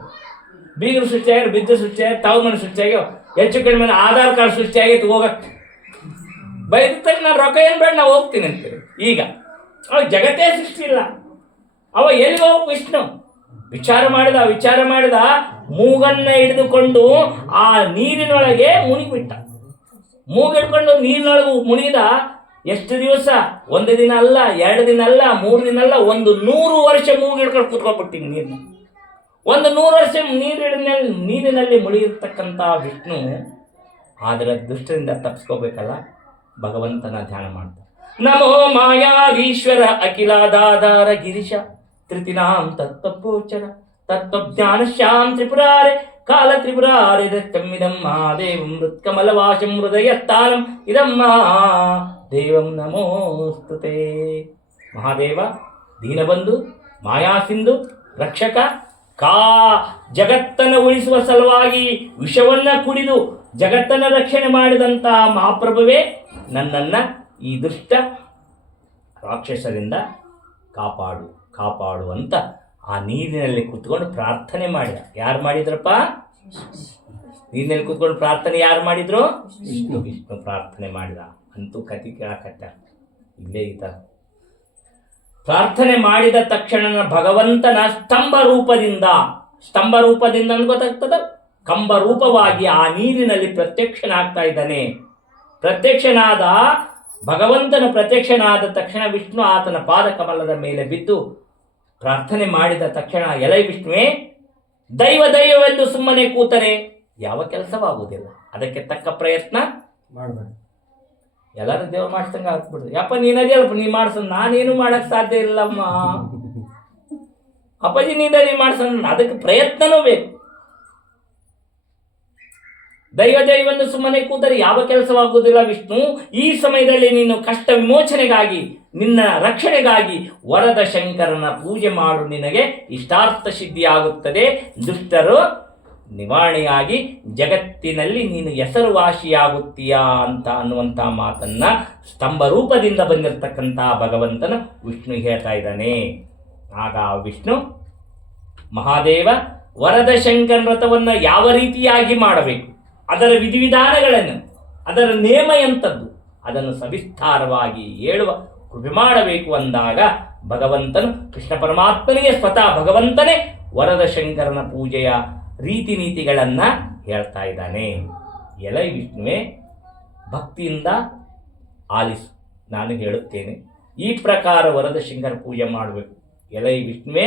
ಬೀಗರು ಸೃಷ್ಟಿಯಾಗ್ಯಾರ, ಬಿದ್ದು ಸೃಷ್ಟಿಯಾಗ್ಯಾರ, ತಾವು ಮನೆ ಸೃಷ್ಟಿಯಾಗ್ಯಾವ, ಹೆಚ್ಚು ಕಡಿಮೆ ಆಧಾರ್ ಕಾರ್ಡ್ ಸೃಷ್ಟಿಯಾಗೈತೆ. ಹೋಗಕ್ಕೆ ಬೈದಕ್ಕೆ ನಾನು ರೊಕ್ಕ ಏನು ಬೇಡ ನಾವು ಹೋಗ್ತೀನಿ ಅಂತೀರಿ. ಈಗ ಅವ ಜಗತ್ತೇ ಸೃಷ್ಟಿ ಇಲ್ಲ, ಅವ ಎಲ್ಲಿ ಹೋಗ್ಬೇಕು? ವಿಷ್ಣು ವಿಚಾರ ಮಾಡಿದ ಮೂಗನ್ನ ಹಿಡಿದುಕೊಂಡು ಆ ನೀರಿನೊಳಗೆ ಮುಳುಗಿಬಿಟ್ಟ. ಮೂಗಿಡ್ಕೊಂಡು ನೀರಿನೊಳಗೆ ಮುಳುಗಿದ. ಎಷ್ಟು ದಿವಸ? 1 ದಿನ ಅಲ್ಲ, 2 ದಿನ ಅಲ್ಲ, 3 ದಿನ ಅಲ್ಲ, 100 ವರ್ಷ ಮೂಗಿಡ್ಕೊಂಡು ಕೂತ್ಕೊಂಡ್ಬಿಟ್ಟಿನಿ ನೀರಿನ. 100 ವರ್ಷ ನೀರಿನಲ್ಲಿ ಮುಳುಗಿರ್ತಕ್ಕಂಥ ವಿಷ್ಣು ಆದರೆ ದುಷ್ಟರಿಂದ ತಪ್ಪಿಸ್ಕೋಬೇಕಲ್ಲ, ಭಗವಂತನ ಧ್ಯಾನ ಮಾಡ್ತಾರೆ. ನಮೋ ಮಾಯಾಧೀಶ್ವರ ಅಖಿಲಾಧಾರ ಗಿರೀಶ ತ್ರಿತಿನಾಂ ತತ್ವಪೋಚರ ತತ್ವಜ್ಞಾನ ಶ್ಯಾಂ ತ್ರಿಪುರಾರೆ ಕಾಲ ತ್ರಿಪುರಾರೆ ದತ್ತಮಿದಂ ಮಹಾದೇವಂ ಮೃತ್ಕಮಲವಾಶಂ ಹೃದಯಸ್ಥಾನಂ ಇದಂ ಮಹಾದೇವಂ ನಮೋಸ್ತುತೆ. ಮಹಾದೇವ ದೀನಬಂಧು ಮಾಯಾಸಿಂಧು ರಕ್ಷಕ ಜಗತ್ತನ್ನು ಉಳಿಸುವ ಸಲುವಾಗಿ ವಿಷವನ್ನ ಕುಡಿದು ಜಗತ್ತನ್ನು ರಕ್ಷಣೆ ಮಾಡಿದಂಥ ಮಹಾಪ್ರಭುವೇ, ನನ್ನನ್ನು ಈ ದುಷ್ಟ ರಾಕ್ಷಸರಿಂದ ಕಾಪಾಡು ಅಂತ ಆ ನೀರಿನಲ್ಲಿ ಕೂತ್ಕೊಂಡು ಪ್ರಾರ್ಥನೆ ಮಾಡಿದ. ಯಾರು ಮಾಡಿದ್ರಪ್ಪ? ನೀರಿನಲ್ಲಿ ಕೂತ್ಕೊಂಡು ಪ್ರಾರ್ಥನೆ ಯಾರು ಮಾಡಿದ್ರು? ವಿಷ್ಣು ಪ್ರಾರ್ಥನೆ ಮಾಡಿದ. ಅಂತೂ ಕಥೆ ಕೇಳಕತ್ತ ಇಲ್ಲೇ ಈ ಥರ ಪ್ರಾರ್ಥನೆ ಮಾಡಿದ ತಕ್ಷಣ ಭಗವಂತನ ಸ್ತಂಭ ರೂಪದಿಂದ ಗೊತ್ತಾಗ್ತದ, ಕಂಬ ರೂಪವಾಗಿ ಆ ನೀರಿನಲ್ಲಿ ಪ್ರತ್ಯಕ್ಷನಾಗ್ತಾ ಇದ್ದಾನೆ. ಭಗವಂತನ ಪ್ರತ್ಯಕ್ಷನಾದ ತಕ್ಷಣ ವಿಷ್ಣು ಆತನ ಪಾದ ಕಮಲದ ಮೇಲೆ ಬಿದ್ದು ಪ್ರಾರ್ಥನೆ ಮಾಡಿದ ತಕ್ಷಣ, ಎಲೈ ವಿಷ್ಣುವೇ, ದೈವವೆಂದು ಸುಮ್ಮನೆ ಕೂತರೆ ಯಾವ ಕೆಲಸವಾಗುವುದಿಲ್ಲ, ಅದಕ್ಕೆ ತಕ್ಕ ಪ್ರಯತ್ನ ಮಾಡಬೇಕು. ಎಲ್ಲರೂ ದೇವ ಮಾಡಿಸಂಗೆ ಹಾಕ್ಬಿಡ್ದು. ಯಪ್ಪ ನೀನದೇಳಪ್ಪ, ನೀ ಮಾಡ್ಸ, ನಾನೇನು ಮಾಡಕ್ಕೆ ಸಾಧ್ಯ ಇಲ್ಲಮ್ಮ. ಅಪ್ಪಾಜಿ ನೀನಲ್ಲಿ ಮಾಡ್ಸ, ಅದಕ್ಕೆ ಪ್ರಯತ್ನನೂ ಬೇಕು. ದೈವವೆಂದು ಸುಮ್ಮನೆ ಕೂತರೆ ಯಾವ ಕೆಲಸವಾಗುವುದಿಲ್ಲ ವಿಷ್ಣು. ಈ ಸಮಯದಲ್ಲಿ ನೀನು ಕಷ್ಟ ವಿಮೋಚನೆಗಾಗಿ, ನಿನ್ನ ರಕ್ಷಣೆಗಾಗಿ ವರದ ಶಂಕರನ ಪೂಜೆ ಮಾಡು, ನಿನಗೆ ಇಷ್ಟಾರ್ಥ ಸಿದ್ಧಿಯಾಗುತ್ತದೆ. ದುಷ್ಟರು ನಿವಾರಣೆಯಾಗಿ ಜಗತ್ತಿನಲ್ಲಿ ನೀನು ಹೆಸರುವಾಸಿಯಾಗುತ್ತೀಯಾ ಅಂತ ಅನ್ನುವಂಥ ಮಾತನ್ನ ಸ್ತಂಭ ರೂಪದಿಂದ ಬಂದಿರತಕ್ಕಂಥ ಭಗವಂತನ ವಿಷ್ಣು ಹೇಳ್ತಾ ಇದ್ದಾನೆ. ಆಗ ವಿಷ್ಣು ಮಹಾದೇವ ವರದ ಶಂಕರ ವ್ರತವನ್ನು ಯಾವ ರೀತಿಯಾಗಿ ಮಾಡಬೇಕು, ಅದರ ವಿಧಿವಿಧಾನಗಳನ್ನು, ಅದರ ನೇಮ ಎಂಥದ್ದು, ಅದನ್ನು ಸವಿಸ್ತಾರವಾಗಿ ಹೇಳುವ ಕೃಪೆ ಮಾಡಬೇಕು ಅಂದಾಗ ಭಗವಂತನು ಕೃಷ್ಣ ಪರಮಾತ್ಮನಿಗೆ ಸ್ವತಃ ಭಗವಂತನೇ ವರದ ಶಂಕರನ ಪೂಜೆಯ ರೀತಿ ನೀತಿಗಳನ್ನು ಹೇಳ್ತಾ ಇದ್ದಾನೆ. ಎಲೈ ವಿಷ್ಣುವೇ, ಭಕ್ತಿಯಿಂದ ಆಲಿಸು, ನಾನು ಹೇಳುತ್ತೇನೆ. ಈ ಪ್ರಕಾರ ವರದ ಶಂಕರ ಪೂಜೆ ಮಾಡಬೇಕು. ಎಲೈ ವಿಷ್ಣುವೇ,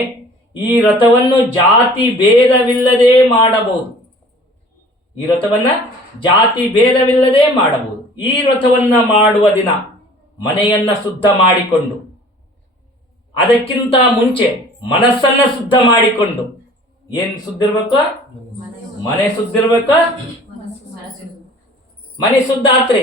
ಈ ವ್ರತವನ್ನು ಜಾತಿ ಭೇದವಿಲ್ಲದೆ ಮಾಡಬಹುದು. ಈ ವ್ರತವನ್ನು ಜಾತಿ ಭೇದವಿಲ್ಲದೆ ಮಾಡಬಹುದು. ಈ ವ್ರತವನ್ನು ಮಾಡುವ ದಿನ ಮನೆಯನ್ನು ಶುದ್ಧ ಮಾಡಿಕೊಂಡು ಅದಕ್ಕಿಂತ ಮುಂಚೆ ಮನಸ್ಸನ್ನ ಶುದ್ಧ ಮಾಡಿಕೊಂಡು, ಏನ್ ಶುದ್ಧ ಇರ್ಬೇಕು? ಮನೆ ಶುದ್ಧ ಇರ್ಬೇಕು. ಮನೆ ಶುದ್ಧ ಆತ್ರಿ